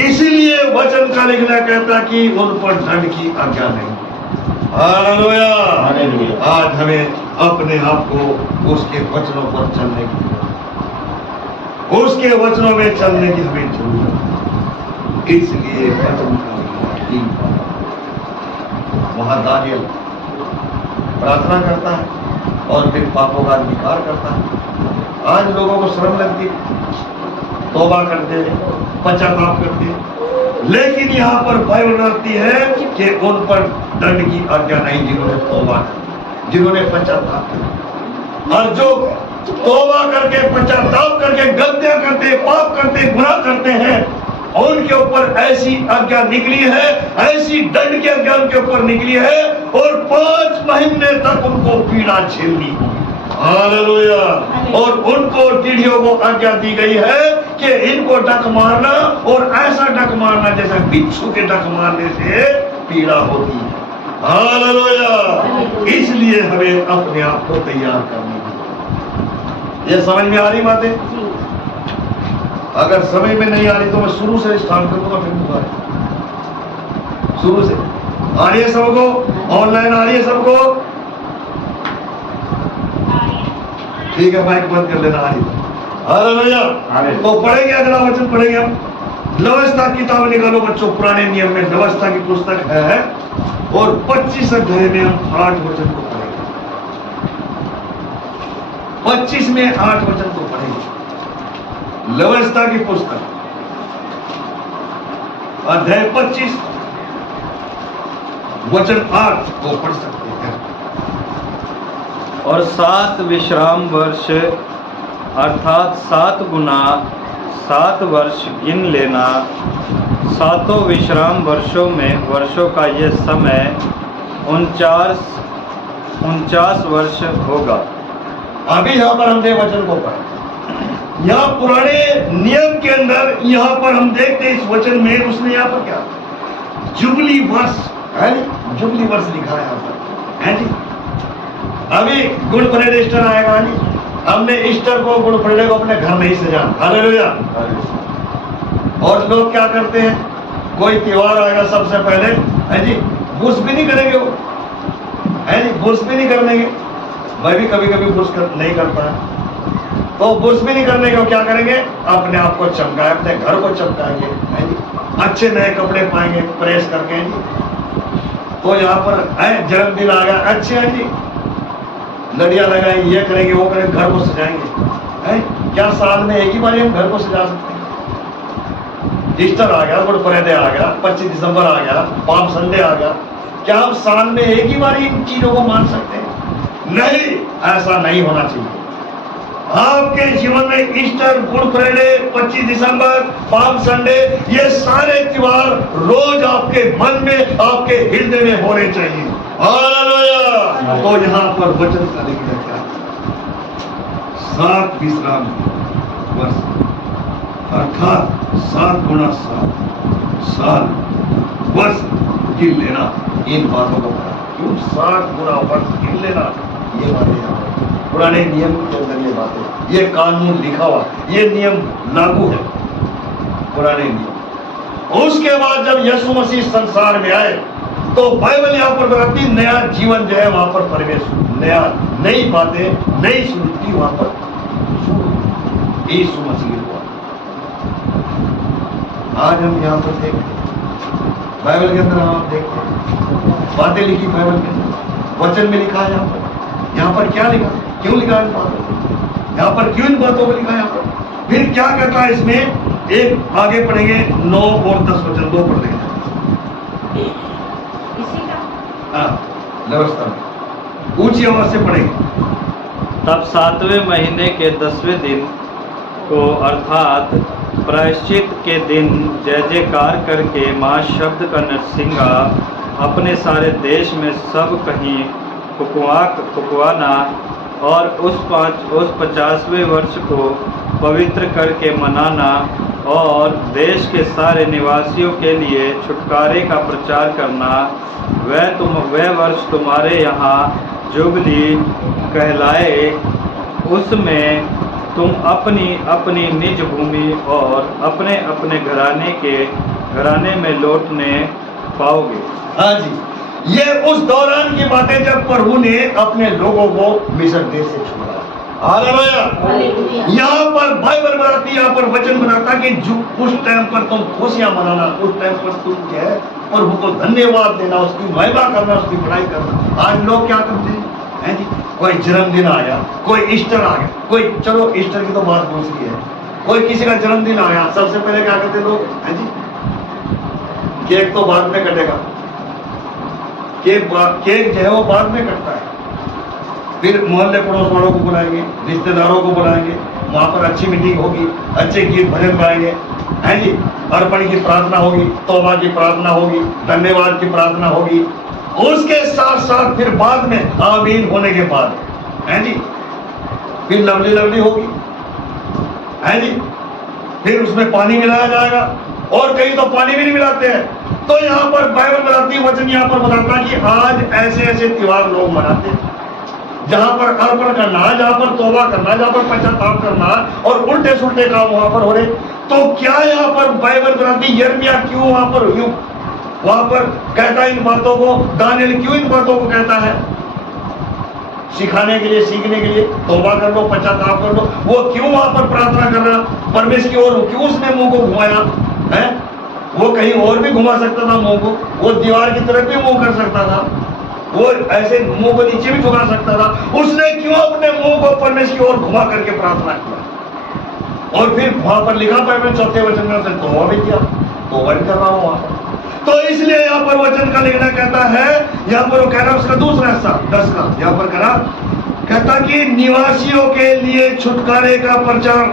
इसीलिए वचन का लिखना कहता कि उन पर दंड की आज्ञा नहीं। हालेलुया। आज हमें अपने आप को उसके वचनों पर चलने की, उसके वचनों में चलने की हमें जरूरत है। इसलिए वचन का वहां दानियल प्रार्थना करता है और फिर पापों का अधिकार करता है। आज लोगों को शर्म लगती, तौबा करते, पश्चाताप करते, लेकिन यहाँ पर बाइबल रखती है कि उन पर दंड की आज्ञा नहीं, जिन्होंने तौबा कर, जिन्होंने पश्चाताप किया। और जो तौबा करके, पश्चाताप करके गलतियां करते, पाप करते, गुनाह करते हैं, उनके ऊपर ऐसी आज्ञा निकली है, ऐसी दंड की आज्ञा उनके ऊपर निकली है, और 5 महीने तक उनको पीड़ा झेलनी होगी। हालेलुया। और उनको टीढ़ियों को आज्ञा दी गई है कि इनको डक मारना, और ऐसा डक मारना जैसा बिच्छू के डक मारने से पीड़ा होती है। हालेलुया। इसलिए हमें अपने आप को तैयार करनी है। ये समझ में आ रही बातें? अगर समय में नहीं आ रही तो मैं शुरू से स्टार्ट कर दूंगा, फिर दोबारा शुरू से। आ रही है सबको? ऑनलाइन आ रही है सबको? ठीक है, माइक बंद कर लेना। आ रही है? तो पढ़ेंगे, अगला वचन पढ़ेंगे हम। व्यवस्था किताब निकालो बच्चों, पुराने नियम में व्यवस्था की पुस्तक है और 25 अध्याय में हम 8 वचन को पढ़ेंगे। 25 में 8 वचन को पढ़ेंगे। व्यवस्था की पुस्तक अध्याय 25 वचन 8 को पढ़ सकते हैं। और 7 विश्राम वर्ष अर्थात 7 गुना 7 वर्ष गिन लेना। 7 विश्राम वर्षों में वर्षों का यह समय 49 वर्ष होगा। अभी यहां पर हमने वचन को पढ़ा। यहां पुराने नियम के अंदर यहां पर हम देखते हैं इस वचन में उसने यहां पर क्या जुबली वर्ष है, जुबली वर्ष लिखा है यहां पर, है जी। अभी गुड फ्राइडे ईस्टर आएगा जी, हमने ईस्टर को गुड फ्राइडे को अपने घर में ही सजाना, हालेलुया। और लोग क्या करते हैं, कोई त्योहार आएगा सबसे पहले है जी बुश भी नहीं करेंगे वो, है जी, बुश भी नहीं करने के। मैं भी कभी कभी बुश नहीं करता है, तो बुश भी नहीं करने के क्या करेंगे, अपने आप को चमकाए, अपने घर को चमकाएंगे, है जी, अच्छे नए कपड़े पाएंगे प्रेस करके, है जी। तो यहाँ पर है जन्मदिन आ गया, अच्छे है जी, लड़ियां लगाएंगे, ये करेंगे वो करेंगे, घर को सजाएंगे, है क्या साल में एक ही बार हम घर को सजा सकते हैं? ईस्टर आ गया, गुड फ्राइडे आ गया, 25 दिसंबर आ गया, पाम संडे आ गया, क्या हम साल में एक ही बार इन चीजों को मान सकते हैं? नहीं, ऐसा नहीं होना चाहिए। आपके जीवन में ईस्टर, गुड फ्राइडे, 25 दिसंबर, पाम संडे, ये सारे त्योहार रोज आपके मन में, आपके हृदय में होने चाहिए। हालेलुया। तो यहाँ पर वचन का लिखा क्या, 7 विश्राम वर्ष अर्थात 7 गुना 7 साल वर्ष गिन लेना। इन बातों को पढ़ा, क्यों 7 गुना वर्ष गिन लेना, ये बातें यहाँ पुराने नियम के अंदर ये बातें, ये कानून लिखा हुआ, ये नियम लागू है, पुराने नियम। उसके बाद जब यीशु मसीह संसार में आए तो बाइबल यहाँ पर बताती नया जीवन जो है वहां पर प्रवेश, नया नई बातें, नई सुनती वहां पर शुरू यीशु मसीह हुआ। आज हम यहाँ पर देखते बाइबल के अंदर, हम देखते हैं बातें लिखी बाइबल के अंदर, वचन में लिखा है यहाँ पर क्या लिखा, क्यों लिखा है इन बातों को, यहाँ पर क्यों इन बातों को लिखा है यहाँ पर, फिर क्या करता है इसमें, एक आगे पढ़ेंगे 9 और 10 वचन, 2 पढ़ देंगे इसी का व्यवस्था में ऊंची आवाज से पढ़ेंगे। तब 7वें महीने के 10वें दिन को अर्थात प्रायश्चित के दिन जय जयकार करके महाशब्द का नरसिंगा अपने सारे देश में सब कहीं फुकवाना और उस 50वें वर्ष को पवित्र करके मनाना और देश के सारे निवासियों के लिए छुटकारे का प्रचार करना। वह वर्ष तुम्हारे यहाँ जुबली कहलाए, उसमें तुम अपनी अपनी निज भूमि और अपने अपने घराने में लौटने पाओगे। हाँ जी, ये उस दौरान की बातें जब प्रभु ने अपने लोगों को मिस्र देश से छुड़ाया। हालेलुया। यहाँ पर बाइबल बनाती, यहाँ पर वचन बनाता कि जो उस टाइम पर तुम खुशियां मनाना, उस टाइम पर तुम जो है प्रभु को धन्यवाद देना, उसकी महिमा करना, उसकी बड़ाई करना। आज लोग क्या करते हैं जी, कोई जन्मदिन आ गया, कोई ईस्टर आ गया, कोई चलो ईस्टर की तो बात दूसरी है, कोई किसी का जन्मदिन आ गया, सबसे पहले क्या करते लोग हैं जी, केक तो बाद में कटेगा, केक जो है वो बाद में कटता है, फिर मोहल्ले पड़ोस वालों को बुलाएंगे, रिश्तेदारों को बुलाएंगे, वहां पर अच्छी मीटिंग होगी, अच्छे गीत भजन गाएंगे, है जी, अर्पण की प्रार्थना होगी, तौबा की प्रार्थना होगी, धन्यवाद की प्रार्थना होगी। उसके साथ साथ फिर बाद में आमीन होने के बाद है जी, फिर लवली होगी, है जी, फिर उसमें पानी मिलाया जाएगा, और कहीं तो पानी भी नहीं मिलाते हैं। तो यहाँ पर बाइबल बताती, वचन यहाँ पर बताता कि आज ऐसे ऐसे त्योहार लोग मनाते हैं जहां पर अर्पण करना, जहां पर तौबा करना, जहां पर पश्चाताप करना, और उल्टे सुल्टे काम वहां पर हो रहे। तो क्या यहाँ पर बाइबल बताती, यिर्मयाह क्यों वहां पर कहता है इन बातों को, दानियेल क्यों इन बातों को कहता है, सिखाने के लिए, सीखने के लिए, तौबा कर लो, पश्चाताप कर लो। वो क्यों वहां पर प्रार्थना कर रहा परमेश्वर की ओर, क्यों उसने मुंह को घुमाया, है? वो कहीं और भी घुमा सकता था मुंह को, वो दीवार की तरफ भी मुंह कर सकता था, वो ऐसे मुंह को नीचे भी झुका सकता था। उसने क्यों अपने मुंह को परमेश्वर की ओर घुमा करके प्रार्थना किया? और फिर वहां पर लिखा पर चौथे वचन में उसने तौबा भी किया, तौबा भी कर रहा हूं वहां पर। तो इसलिए यहाँ पर वचन का लिखना कहता है, यहाँ पर वो कह रहा है उसका दूसरा हिस्सा 10 का यहाँ पर करा, कहता कि निवासियों के लिए छुटकारे का प्रचार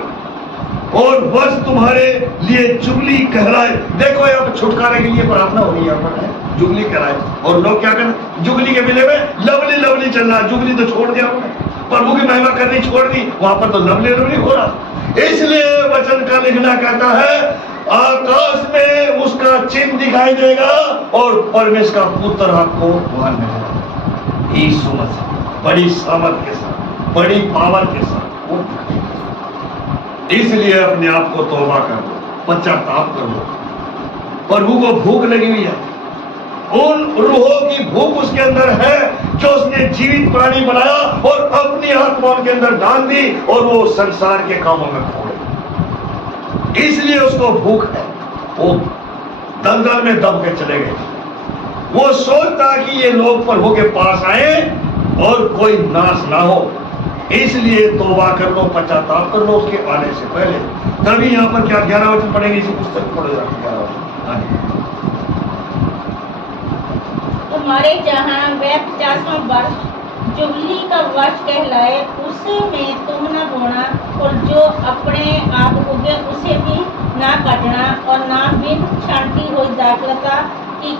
और वर्ष तुम्हारे लिए जुबली कहलाए। देखो यहाँ पर छुटकारे के लिए प्रार्थना हो रही है, यहाँ पर है जुबली कहलाए। और लोग क्या कर जुबली के मिले में लवली लवली चल रहा, जुबली तो छोड़ दिया उन्होंने, प्रभु की महिमा करनी छोड़ दी, वहां पर तो लवली लवली हो रहा। इसलिए वचन का लिखना कहता है आकाश में उसका चिन्ह दिखाई देगा और परमेश्वर का पुत्र आपको वहां मिलेगा। यीशु मसीह बड़ी सामर्थ के साथ, बड़ी पावर के साथ वो दिखाई देगा। इसलिए अपने आप को तौबा कर लो, पश्चाताप कर लो। प्रभु को भूख लगी हुई है, उन रूहों की भूख उसके अंदर है जो उसने जीवित प्राणी बनाया और अपनी आत्मा उनके अंदर डाल दी और वो संसार के कामों में खो गए। इसलिए उसको भूख है, वो दलदल में दब के चले गए। वो सोचता कि ये लोग प्रभु के पास आए और कोई नाश ना हो। इसलिए तौबा कर लो, पश्चाताप कर लो उसके आने से पहले। तभी यहाँ पर क्या 11 वचन पढ़ेंगे, इसी पुस्तक पढ़े जाते 11 वचन। तुम्हारे जहाँ वह 50वां वर्ष जुबली का वर्ष कहलाए, उसमें तुम न बोना और जो अपने आप उगे उसे भी ना काटना और ना बिन छांटी हुई दाखलता की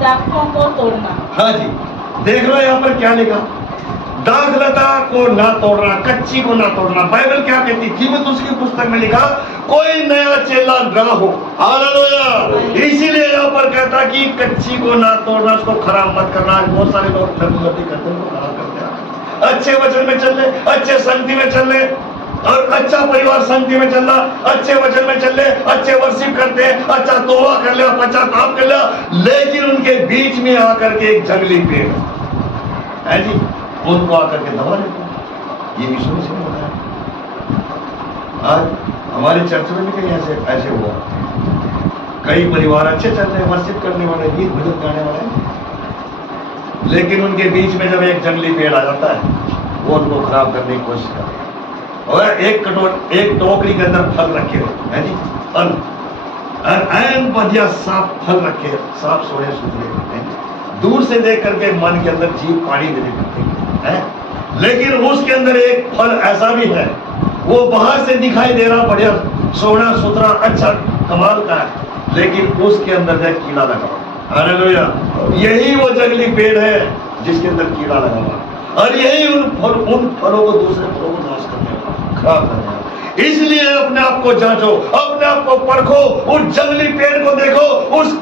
दाखों को तोड़ना। हाँ जी, देख लो यहाँ पर क्या लिखा, दाखलता को ना तोड़ना, कच्ची को ना तोड़ना। बाइबल क्या कहती थी, मैं उसकी पुस्तक में लिखा कोई नया चेला ना हो। हालेलुया। इसीलिए यहाँ पर कहता कि कच्ची को ना तोड़ना, उसको खराब मत करना। बहुत सारे लोग गलती करते हैं, खराब करते हैं। अच्छे वचन में चल ले, अच्छे संगति में चल ले और अच्छा परिवार संगति में चलना, अच्छे वचन में चल ले, अच्छे वर्शिप करते हैं, अच्छा तौबा कर ले, पश्चाताप कर ले, लेकिन उनके बीच में आकर के एक जंगली पेड़ है जी, उनको आकर के दबा देते हैं। ये विश्व में से होता है। आज हमारे चर्च में भी कहीं ऐसे हुआ। कई परिवार अच्छे चल रहे हैं, वर्शिप करने वाले, गीत भजन गाने वाले, लेकिन उनके बीच में जब एक जंगली पेड़ आ जाता है, वो उनको खराब करने की कोशिश करते हैं। और एक टोकरी के अंदर फल रखे होते हैं जी, फल एन बढ़िया साफ फल रखे, साफ सोने सुथरे, दूर से देख करके मन के अंदर जीव पानी देने लगती है। लेकिन उसके अंदर एक फल ऐसा भी है, वो बाहर से दिखाई दे रहा बढ़िया सोना सुथरा अच्छा कमाल का है, लेकिन उसके अंदर एक कीड़ा लगा हुआ। हालेलुया। यही वो जंगली पेड़ है जिसके अंदर कीड़ा लगा हुआ, और यही उन फलों को, दूसरे फलों को नाश करने वाला, खराब करने वाला। इसलिए अपने आप को जांचो, अपने आप को परखो, उस जंगली पेड़ को देखो, उस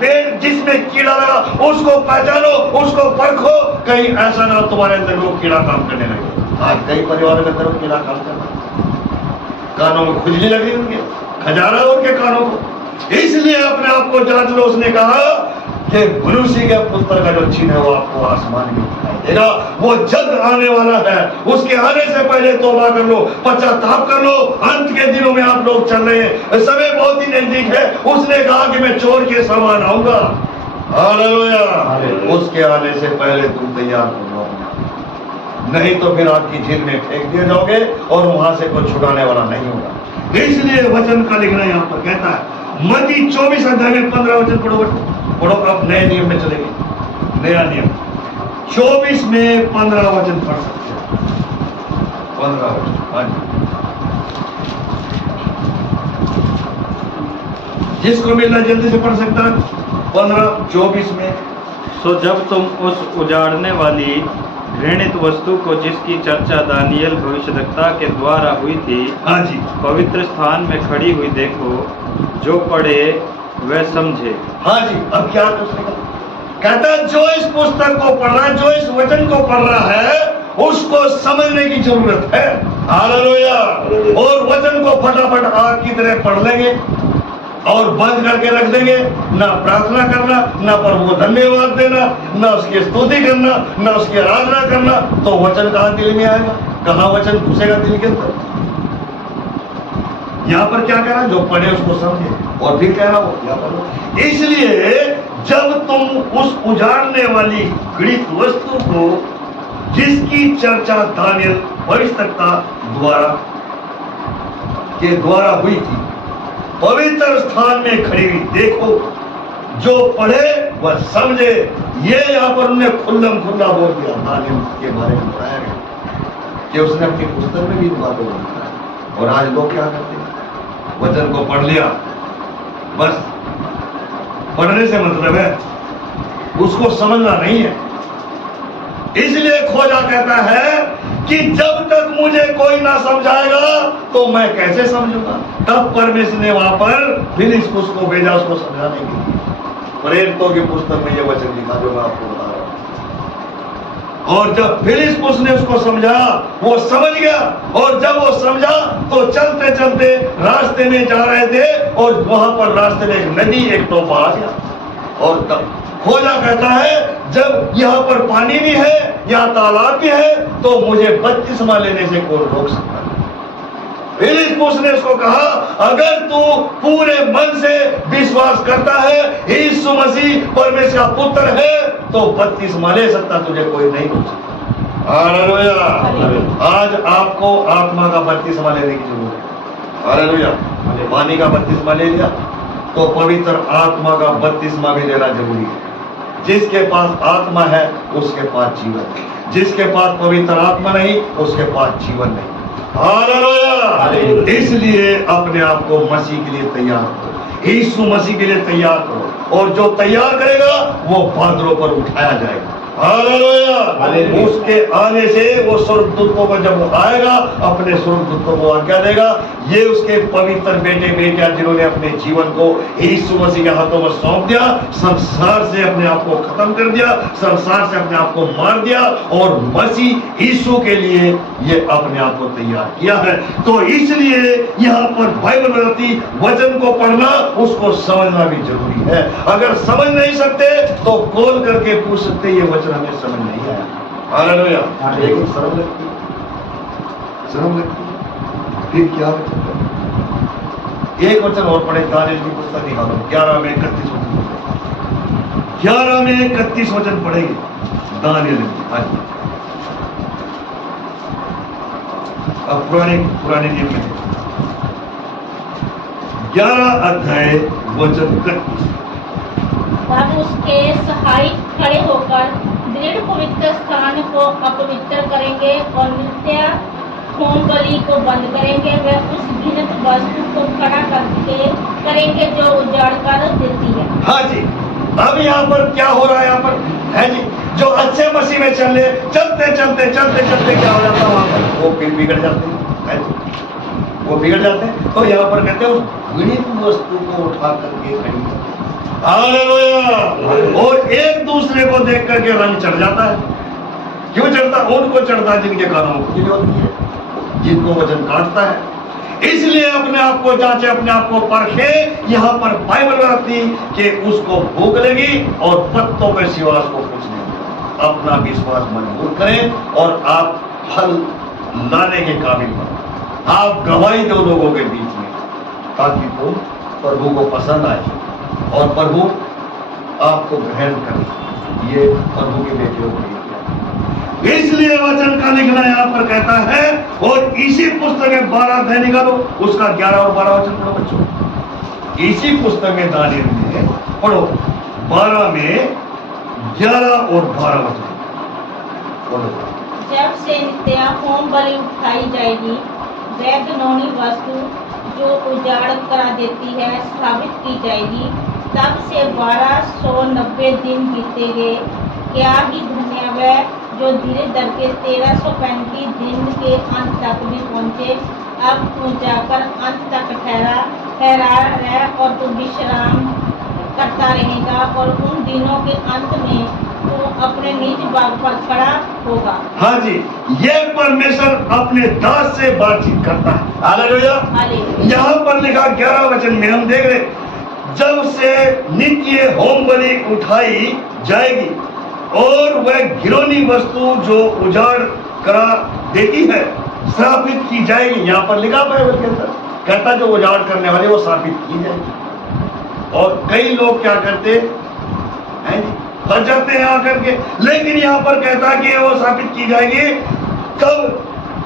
पेड़ जिसमें कीड़ा लगा उसको पहचानो, उसको परखो, कहीं ऐसा ना तुम्हारे अंदर वो कीड़ा काम करने लगे। आज कई परिवारों के अंदर कीड़ा काम कर रहा है, कानों में खुजली लगी उनके, खजाना उनके कानों को। इसलिए अपने आप को जांच लो। उसने कहा कि मनुष्य के पुत्र का जो चिन्ह है वो आपको आसमान में दिखाई देगा, वो जल्द आने वाला है। उसके आने से पहले तौबा कर लो, पश्चाताप कर लो। अंत के दिनों में आप लोग चल रहे हैं, समय बहुत ही नजदीक है। उसने कहा कि मैं चोर के समान आऊंगा। हालेलुया। उसके आने से पहले तुम तैयार हो जाओ, नहीं तो फिर आपकी झील में फेंक दिए जाओगे और वहां से कोई छुड़ाने वाला नहीं होगा। इसलिए वचन का लिखना यहाँ पर कहता है, मत्ती 24 अध्याय में 15 वचन पढ़ो। आप नए नियम में चलेंगे, नया नियम 24 में 15 वचन पढ़ सकते हैं। 15 वचन, हाँ जी, जिसको मिलना जल्दी से पढ़ सकता है। 15-24 में, सो जब तुम उस उजाड़ने वाली घृणित वस्तु को, जिसकी चर्चा दानियल भविष्यद्वक्ता के द्वारा हुई थी, हाँ जी, पवित्र स्थान में खड़ी हुई देखो, जो पढ़े वह समझे। हाँ जी। अब क्या कहता है, जो इस पुस्तक को पढ़ रहा है, जो इस वचन को पढ़ रहा है, उसको समझने की जरूरत है। हालेलुया। और वचन को फटाफट आग की तरह पढ़ लेंगे और बंद करके रख देंगे, ना प्रार्थना करना, ना प्रभु को धन्यवाद देना, ना उसकी स्तुति करना, ना उसकी आराधना करना, तो वचन कहाँ दिल में आएगा? कहाँ वचन घुसेगा दिल के अंदर? यहाँ पर क्या कह रहा है, जो पढ़े उसको समझे, और फिर कह रहा हो यहाँ पर। इसलिए जब तुम उस उजाड़ने वाली घृणित वस्तु को, जिसकी चर्चा दानियल भविष्यवक्ता के द्वारा हुई थी, पवित्र स्थान में खड़ी हुई देखो, जो पढ़े वह समझे। ये यहाँ पर उन्होंने खुल्लम खुल्ला बोल दिया, दानियल के बारे में बताया गया कि उसने अपनी पुस्तक में भी इन बातों को लिखा है। और आज लोग क्या करते हैं, वचन को पढ़ लिया, बस पढ़ने से मतलब है, उसको समझना नहीं है। इसलिए खोजा कहता है कि जब तक मुझे कोई ना समझाएगा तो मैं कैसे समझूंगा। तब परमेश्वर ने वहां पर फिलिप्पुस को भेजा उसको समझाने के लिए। प्रेरितों की पुस्तक में यह वचन लिखा जो मैं आपको बता रहा हूं। और जब फिलिप्पुस ने उसको समझाया, वो समझ गया, और जब वो समझा तो चलते चलते रास्ते में जा रहे थे, और वहां पर रास्ते में एक नदी, एक टोपा आ गया। और तब खोजा कहता है जब यहाँ पर पानी भी है, यहाँ तालाब भी है, तो मुझे बपतिस्मा लेने से कौन रोक सकता है। फिलिप्पुस ने उसको कहा, अगर तू पूरे मन से विश्वास करता है यीशु मसीह परमेश्वर का पुत्र है, तो बपतिस्मा ले सकता, तुझे कोई नहीं रोक सकता। हालेलुया। आज आपको आत्मा का बपतिस्मा लेने की जरूरत है। हालेलुया। पानी का बपतिस्मा ले लिया तो पवित्र आत्मा का बपतिस्मा भी लेना जरूरी है। जिसके पास आत्मा है उसके पास जीवन है, जिसके पास पवित्र आत्मा नहीं उसके पास जीवन नहीं। हालेलुया। इसलिए अपने आप को मसीह के लिए तैयार करो, यीशु मसीह के लिए तैयार करो, और जो तैयार करेगा वो बादलों पर उठाया जाएगा। हालेलुया। उसके आने से वो स्वर्गदूतों को जब वो आएगा, अपने स्वर्गदूतों को आज्ञा देगा, ये उसके पवित्र बेटे बेटियां जिन्होंने अपने जीवन को यीशु मसीह के हाथों में सौंप दिया, संसार से अपने आप को खत्म कर दिया, संसार से अपने आप को मार दिया, और मसीह यीशु के लिए ये अपने आप को तैयार किया है। तो इसलिए यहाँ पर बाइबल बताती वचन को पढ़ना, उसको समझना भी जरूरी है। अगर समझ नहीं सकते तो कॉल करके पूछ सकते, ये वचन हमें समझ नहीं आया। हालेलुया। लेकिन शर्म लगती है, शर्म लगती है, फिर क्या? एक वचन और पढ़े, दानियल की पुस्तक निकालो 11 में 31 वचन, 11 में 31 वचन पढ़ेंगे दानियल में। अब पुराने नियम में 11 अध्याय वचन 31। तब उसके सहायक खड़े होकर दृढ़ पवित्र स्थान को अपवित्र करेंगे और नित्य होम बलि को बंद करेंगे। वे उस घृणित वस्तु को खड़ा करेंगे जो उजाड़ कर देती है। हाँ जी। अब यहाँ पर क्या हो रहा है, यहाँ पर है जी, जो अच्छे मसीह में चलते चलते क्या हो जाता है, वहां पर वो फिर बिगड़ जाते हैं, वो बिगड़ जाते हैं। तो यहाँ पर कहते हैं उस घृणित वस्तु को उठा करके खड़ी। हालेलुया। और एक दूसरे को देख करके रंग चढ़ जाता है। क्यों चढ़ता? उनको चढ़ता है जिनके कानों को खुली होती है, जिनको वचन काटता है। इसलिए अपने आप को जांचे, अपने आप को परखे। यहाँ पर बाइबल बताती कि उसको भूख लगी और पत्तों के सिवा को कुछ नहीं। अपना विश्वास मजबूत करें और आप फल लाने के काबिल बनो। आप गवाही दो लोगों के बीच में, ताकि तुम प्रभु को पसंद आए और प्रभु आपको ग्रहण करे। ये प्रभु के बेटियों के लिए, इसलिए वचन का लिखना यहाँ पर कहता है। और इसी पुस्तक में 12 अध्याय निकालो, उसका 11 और 12 वचन पढ़ो बच्चों। इसी पुस्तक में दानियल में पढ़ो 12 में 11 और 12 वचन पढ़ो। जब से नित्य होम बलि उठाई जाएगी, वह घिनौनी वस्तु जो उजाड़ करा देती है स्थापित की जाएगी। तब से 1290 दिन बीतेंगे। क्या ही धन्य वह जो धीरे धर के 1335 दिन के अंत तक भी पहुँचे। अब तू जाकर अंत तक ठहरा रह और तू विश्राम करता रहेगा, और उन दिनों के अंत में तू अपने निज बाग पर खड़ा होगा। हाँ जी, ये परमेश्वर अपने दास से बातचीत करता है। हालेलुया। यहाँ पर लिखा 11 वचन में हम देख रहे, जब से नित्य होम बलि उठाई जाएगी और वह घिनौनी वस्तु जो उजाड़ करा देती है स्थापित की जाएगी। यहाँ पर लिखा बाइबल के अंदर कहता जो उजाड़ करने वाले वो साबित की जाएगी। और कई लोग क्या करते हैं जी, फंस जाते हैं आकर के, लेकिन यहाँ पर कहता कि वो साबित की जाएगी कब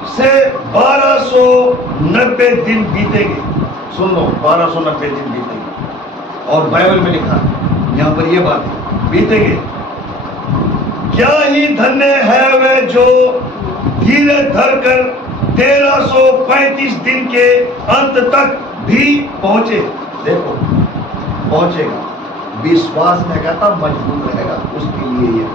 से 1290 दिन बीतेंगे। सुन लो, 1290 दिन बीतेंगे। और बाइबल में लिखा है यहाँ पर ये बात है, बीतेंगे। क्या ही धन्य है वे जो धीरे धर कर 1335 दिन के अंत तक भी पहुंचे। देखो पहुंचेगा, विश्वास में कहता मजबूत रहेगा, उसके लिए ये।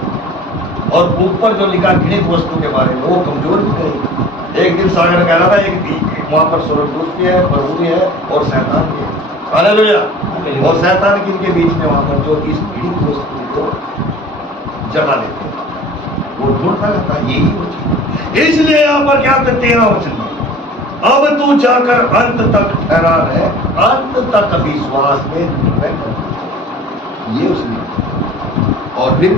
और ऊपर जो लिखा घृणित वस्तु के बारे में, वो कमजोर भी करेगी। एक दिन सागर कह रहा था, एक वहां पर स्वर्गदूत भी है, प्रभु भी है और शैतान भी है। हालेलुया। और शैतान किनके बीच में? वहां पर जो इस घृणित वस्तु को जगा देते हैं, वो ढूंढता रहता है यही वो चीज। इसलिए यहाँ पर क्या कहते हैं वचन में, अब तू जाकर अंत तक ठहरा रहे, अंत तक विश्वास में निर्भय कर, ये उसने। और फिर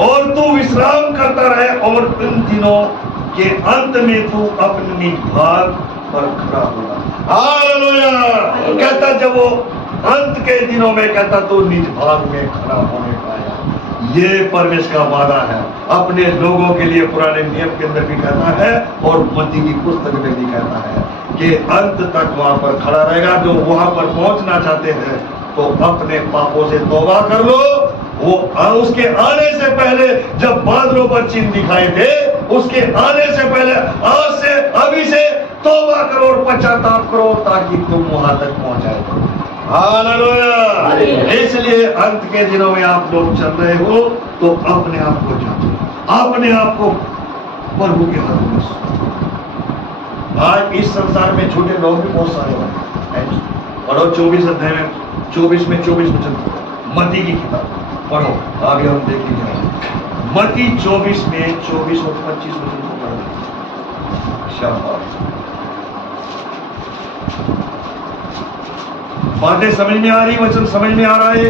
और तू विश्राम करता रहे, और इन दिनों के अंत में तू अपने निज भाग पर खड़ा होगा। हालेलुया। कहता जब वो अंत के दिनों में कहता तू निज भाग में खड़ा होने पाएगा। ये परमेश्वर का वादा है अपने लोगों के लिए। पुराने नियम के अंदर भी कहता है और मत्ती की पुस्तक में भी कहता है कि अंत तक वहां पर खड़ा रहेगा। जो वहां पर पहुंचना चाहते हैं तो अपने पापों से तौबा कर लो। वो उसके आने से पहले जब बादलों पर चिन्ह दिखाई दे, उसके आने से पहले आज से अभी से तौबा करो और पश्चाताप करो, ताकि तुम वहां तक पहुंचाए। हालेलुया। इसलिए अंत के दिनों में आप लोग चल रहे हो तो अपने आप को जानो, अपने आप को प्रभु के हाथ में सौंपो। आज इस संसार में झूठे लोग भी बहुत सारे हैं। पढ़ो 24 अध्याय में 24 वचन मत्ती की किताब पढ़ो, आगे हम देखेंगे। मत्ती 24 में 24 और 25 वचन को पढ़ो। शाबाश। बातें समझ में आ रही, वचन समझ में आ रहा है?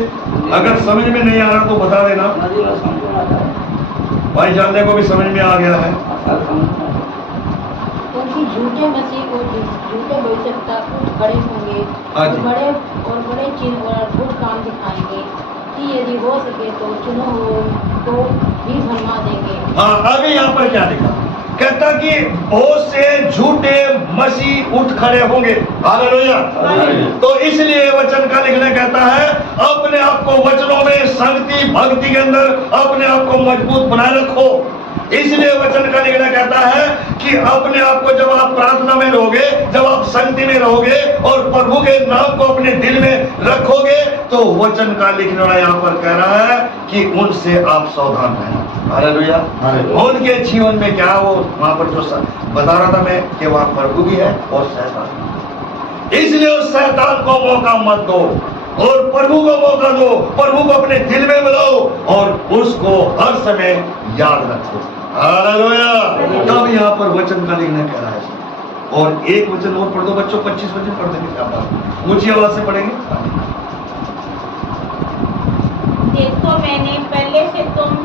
अगर समझ में नहीं आ रहा तो बता देना भाई, जानने को भी समझ में आ गया है। क्योंकि झूठे मसीह को झूठे भविष्यवक्ता खड़े होंगे, बड़े चिन्ह और अद्भुत काम दिखाएंगे कि यदि हो सके तो चुनो हो तो भी भरमा देंगे। हाँ, अभी यहाँ पर क्या लिखा? कहता कि बहुत से झूठे मसीह उठ खड़े होंगे। हालेलुया। तो इसलिए वचन का लिखना कहता है अपने आप को वचनों में संगति भक्ति के अंदर अपने आप को मजबूत बनाए रखो। इसलिए वचन का लिखना कहता है कि अपने आप को जब आप प्रार्थना में रहोगे, जब आप संगति में रहोगे और प्रभु के नाम को अपने दिल में रखोगे, तो वचन का लिखने वाला यहाँ पर कह रहा है कि उनसे आप सावधान रहना। हालेलुया। उनके जीवन में क्या वो वहां पर जो बता रहा था मैं कि वहां प्रभु भी है और शैतान। इसलिए उस शैतान को मौका मत दो और प्रभु को मौका दो। प्रभु को अपने दिल में बुलाओ और उसको हर समय याद रखो। हालेलुया। तब यहाँ पर वचन का लिखना कह रहा है। और एक वचन और पढ़ दो बच्चों, 25 वचन पढ़ देंगे। क्या बात, ऊंची आवाज से पढ़ेंगे। देखो मैंने पहले से तुम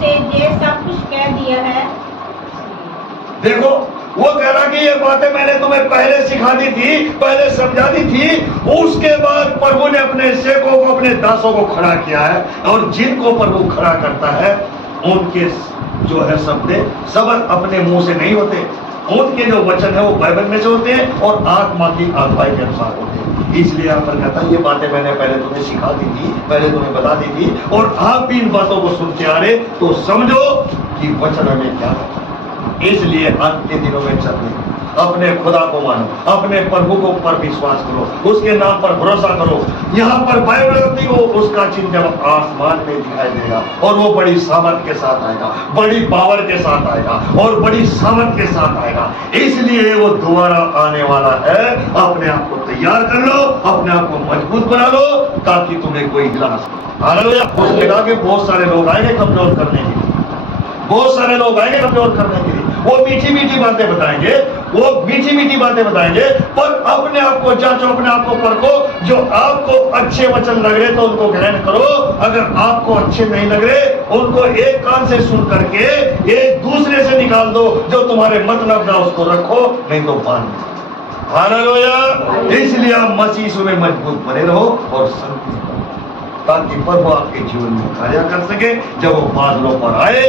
से ये सब कुछ कह दिया है। देखो वो कह रहा कि ये बातें मैंने तुम्हें पहले सिखा दी थी, पहले समझा दी थी। उसके बाद प्रभु ने अपने सेवकों को, अपने दासों को खड़ा किया है। और जिनको प्रभु खड़ा करता है उनके जो है शब्द अपने मुंह से नहीं होते। उनके जो वचन है वो बाइबल में से होते हैं और आत्मा की अगुवाई के अनुसार होते हैं। इसलिए यहाँ पर कहता है ये बातें मैंने पहले तुम्हें सिखा दी थी, पहले तुम्हें बता दी थी, और आप भी इन बातों को सुनते आ रहे, तो समझो कि वचन हमें क्या है। इसलिए अंत के दिनों में चलने, अपने खुदा को मानो, अपने प्रभु को पर विश्वास करो, उसके नाम पर भरोसा करो। यहाँ पर बाइबल को उसका चिन्ह जब आसमान में दिखाई देगा और वो बड़ी सामर्थ के साथ आएगा, बड़ी पावर के साथ आएगा और बड़ी सामर्थ के साथ आएगा। इसलिए वो दोबारा आने वाला है। अपने आप को तैयार कर लो, अपने आप को मजबूत बना लो, ताकि तुम्हें कोई हिला ना सके। हालेलुया। उसने कहा कि बहुत सारे लोग आएंगे कमजोर करने के लिए, बहुत सारे लोग आएंगे कमजोर करने के लिए। वो मीठी मीठी बातें बताएंगे, वो मीठी मीठी बातें बताएंगे, पर अपने आप को जांचो, अपने आप को परखो। जो आपको अच्छे वचन लग रहे तो उनको ग्रहण करो, अगर आपको अच्छे नहीं लग रहे उनको एक कान से सुन करके एक दूसरे से निकाल दो। जो तुम्हारे मतलब ना उसको रखो, नहीं तो बांध। हालेलुया। इसलिए आप मसीह यीशु में मजबूत बने रहो और शांति पाओ, ताकि प्रभु आपके जीवन में कार्य कर सके। जब वो बादलों पर आए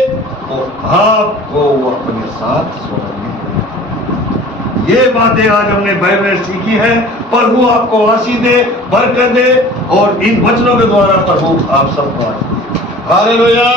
तो आपको वो अपने साथ स्वर्ग में ले। ये बातें आज हमने बाइबल में सीखी है। प्रभु आपको आशीष दे, बरकत दे, और इन वचनों के द्वारा प्रभु आप सबको आशीष दे। हालेलुया।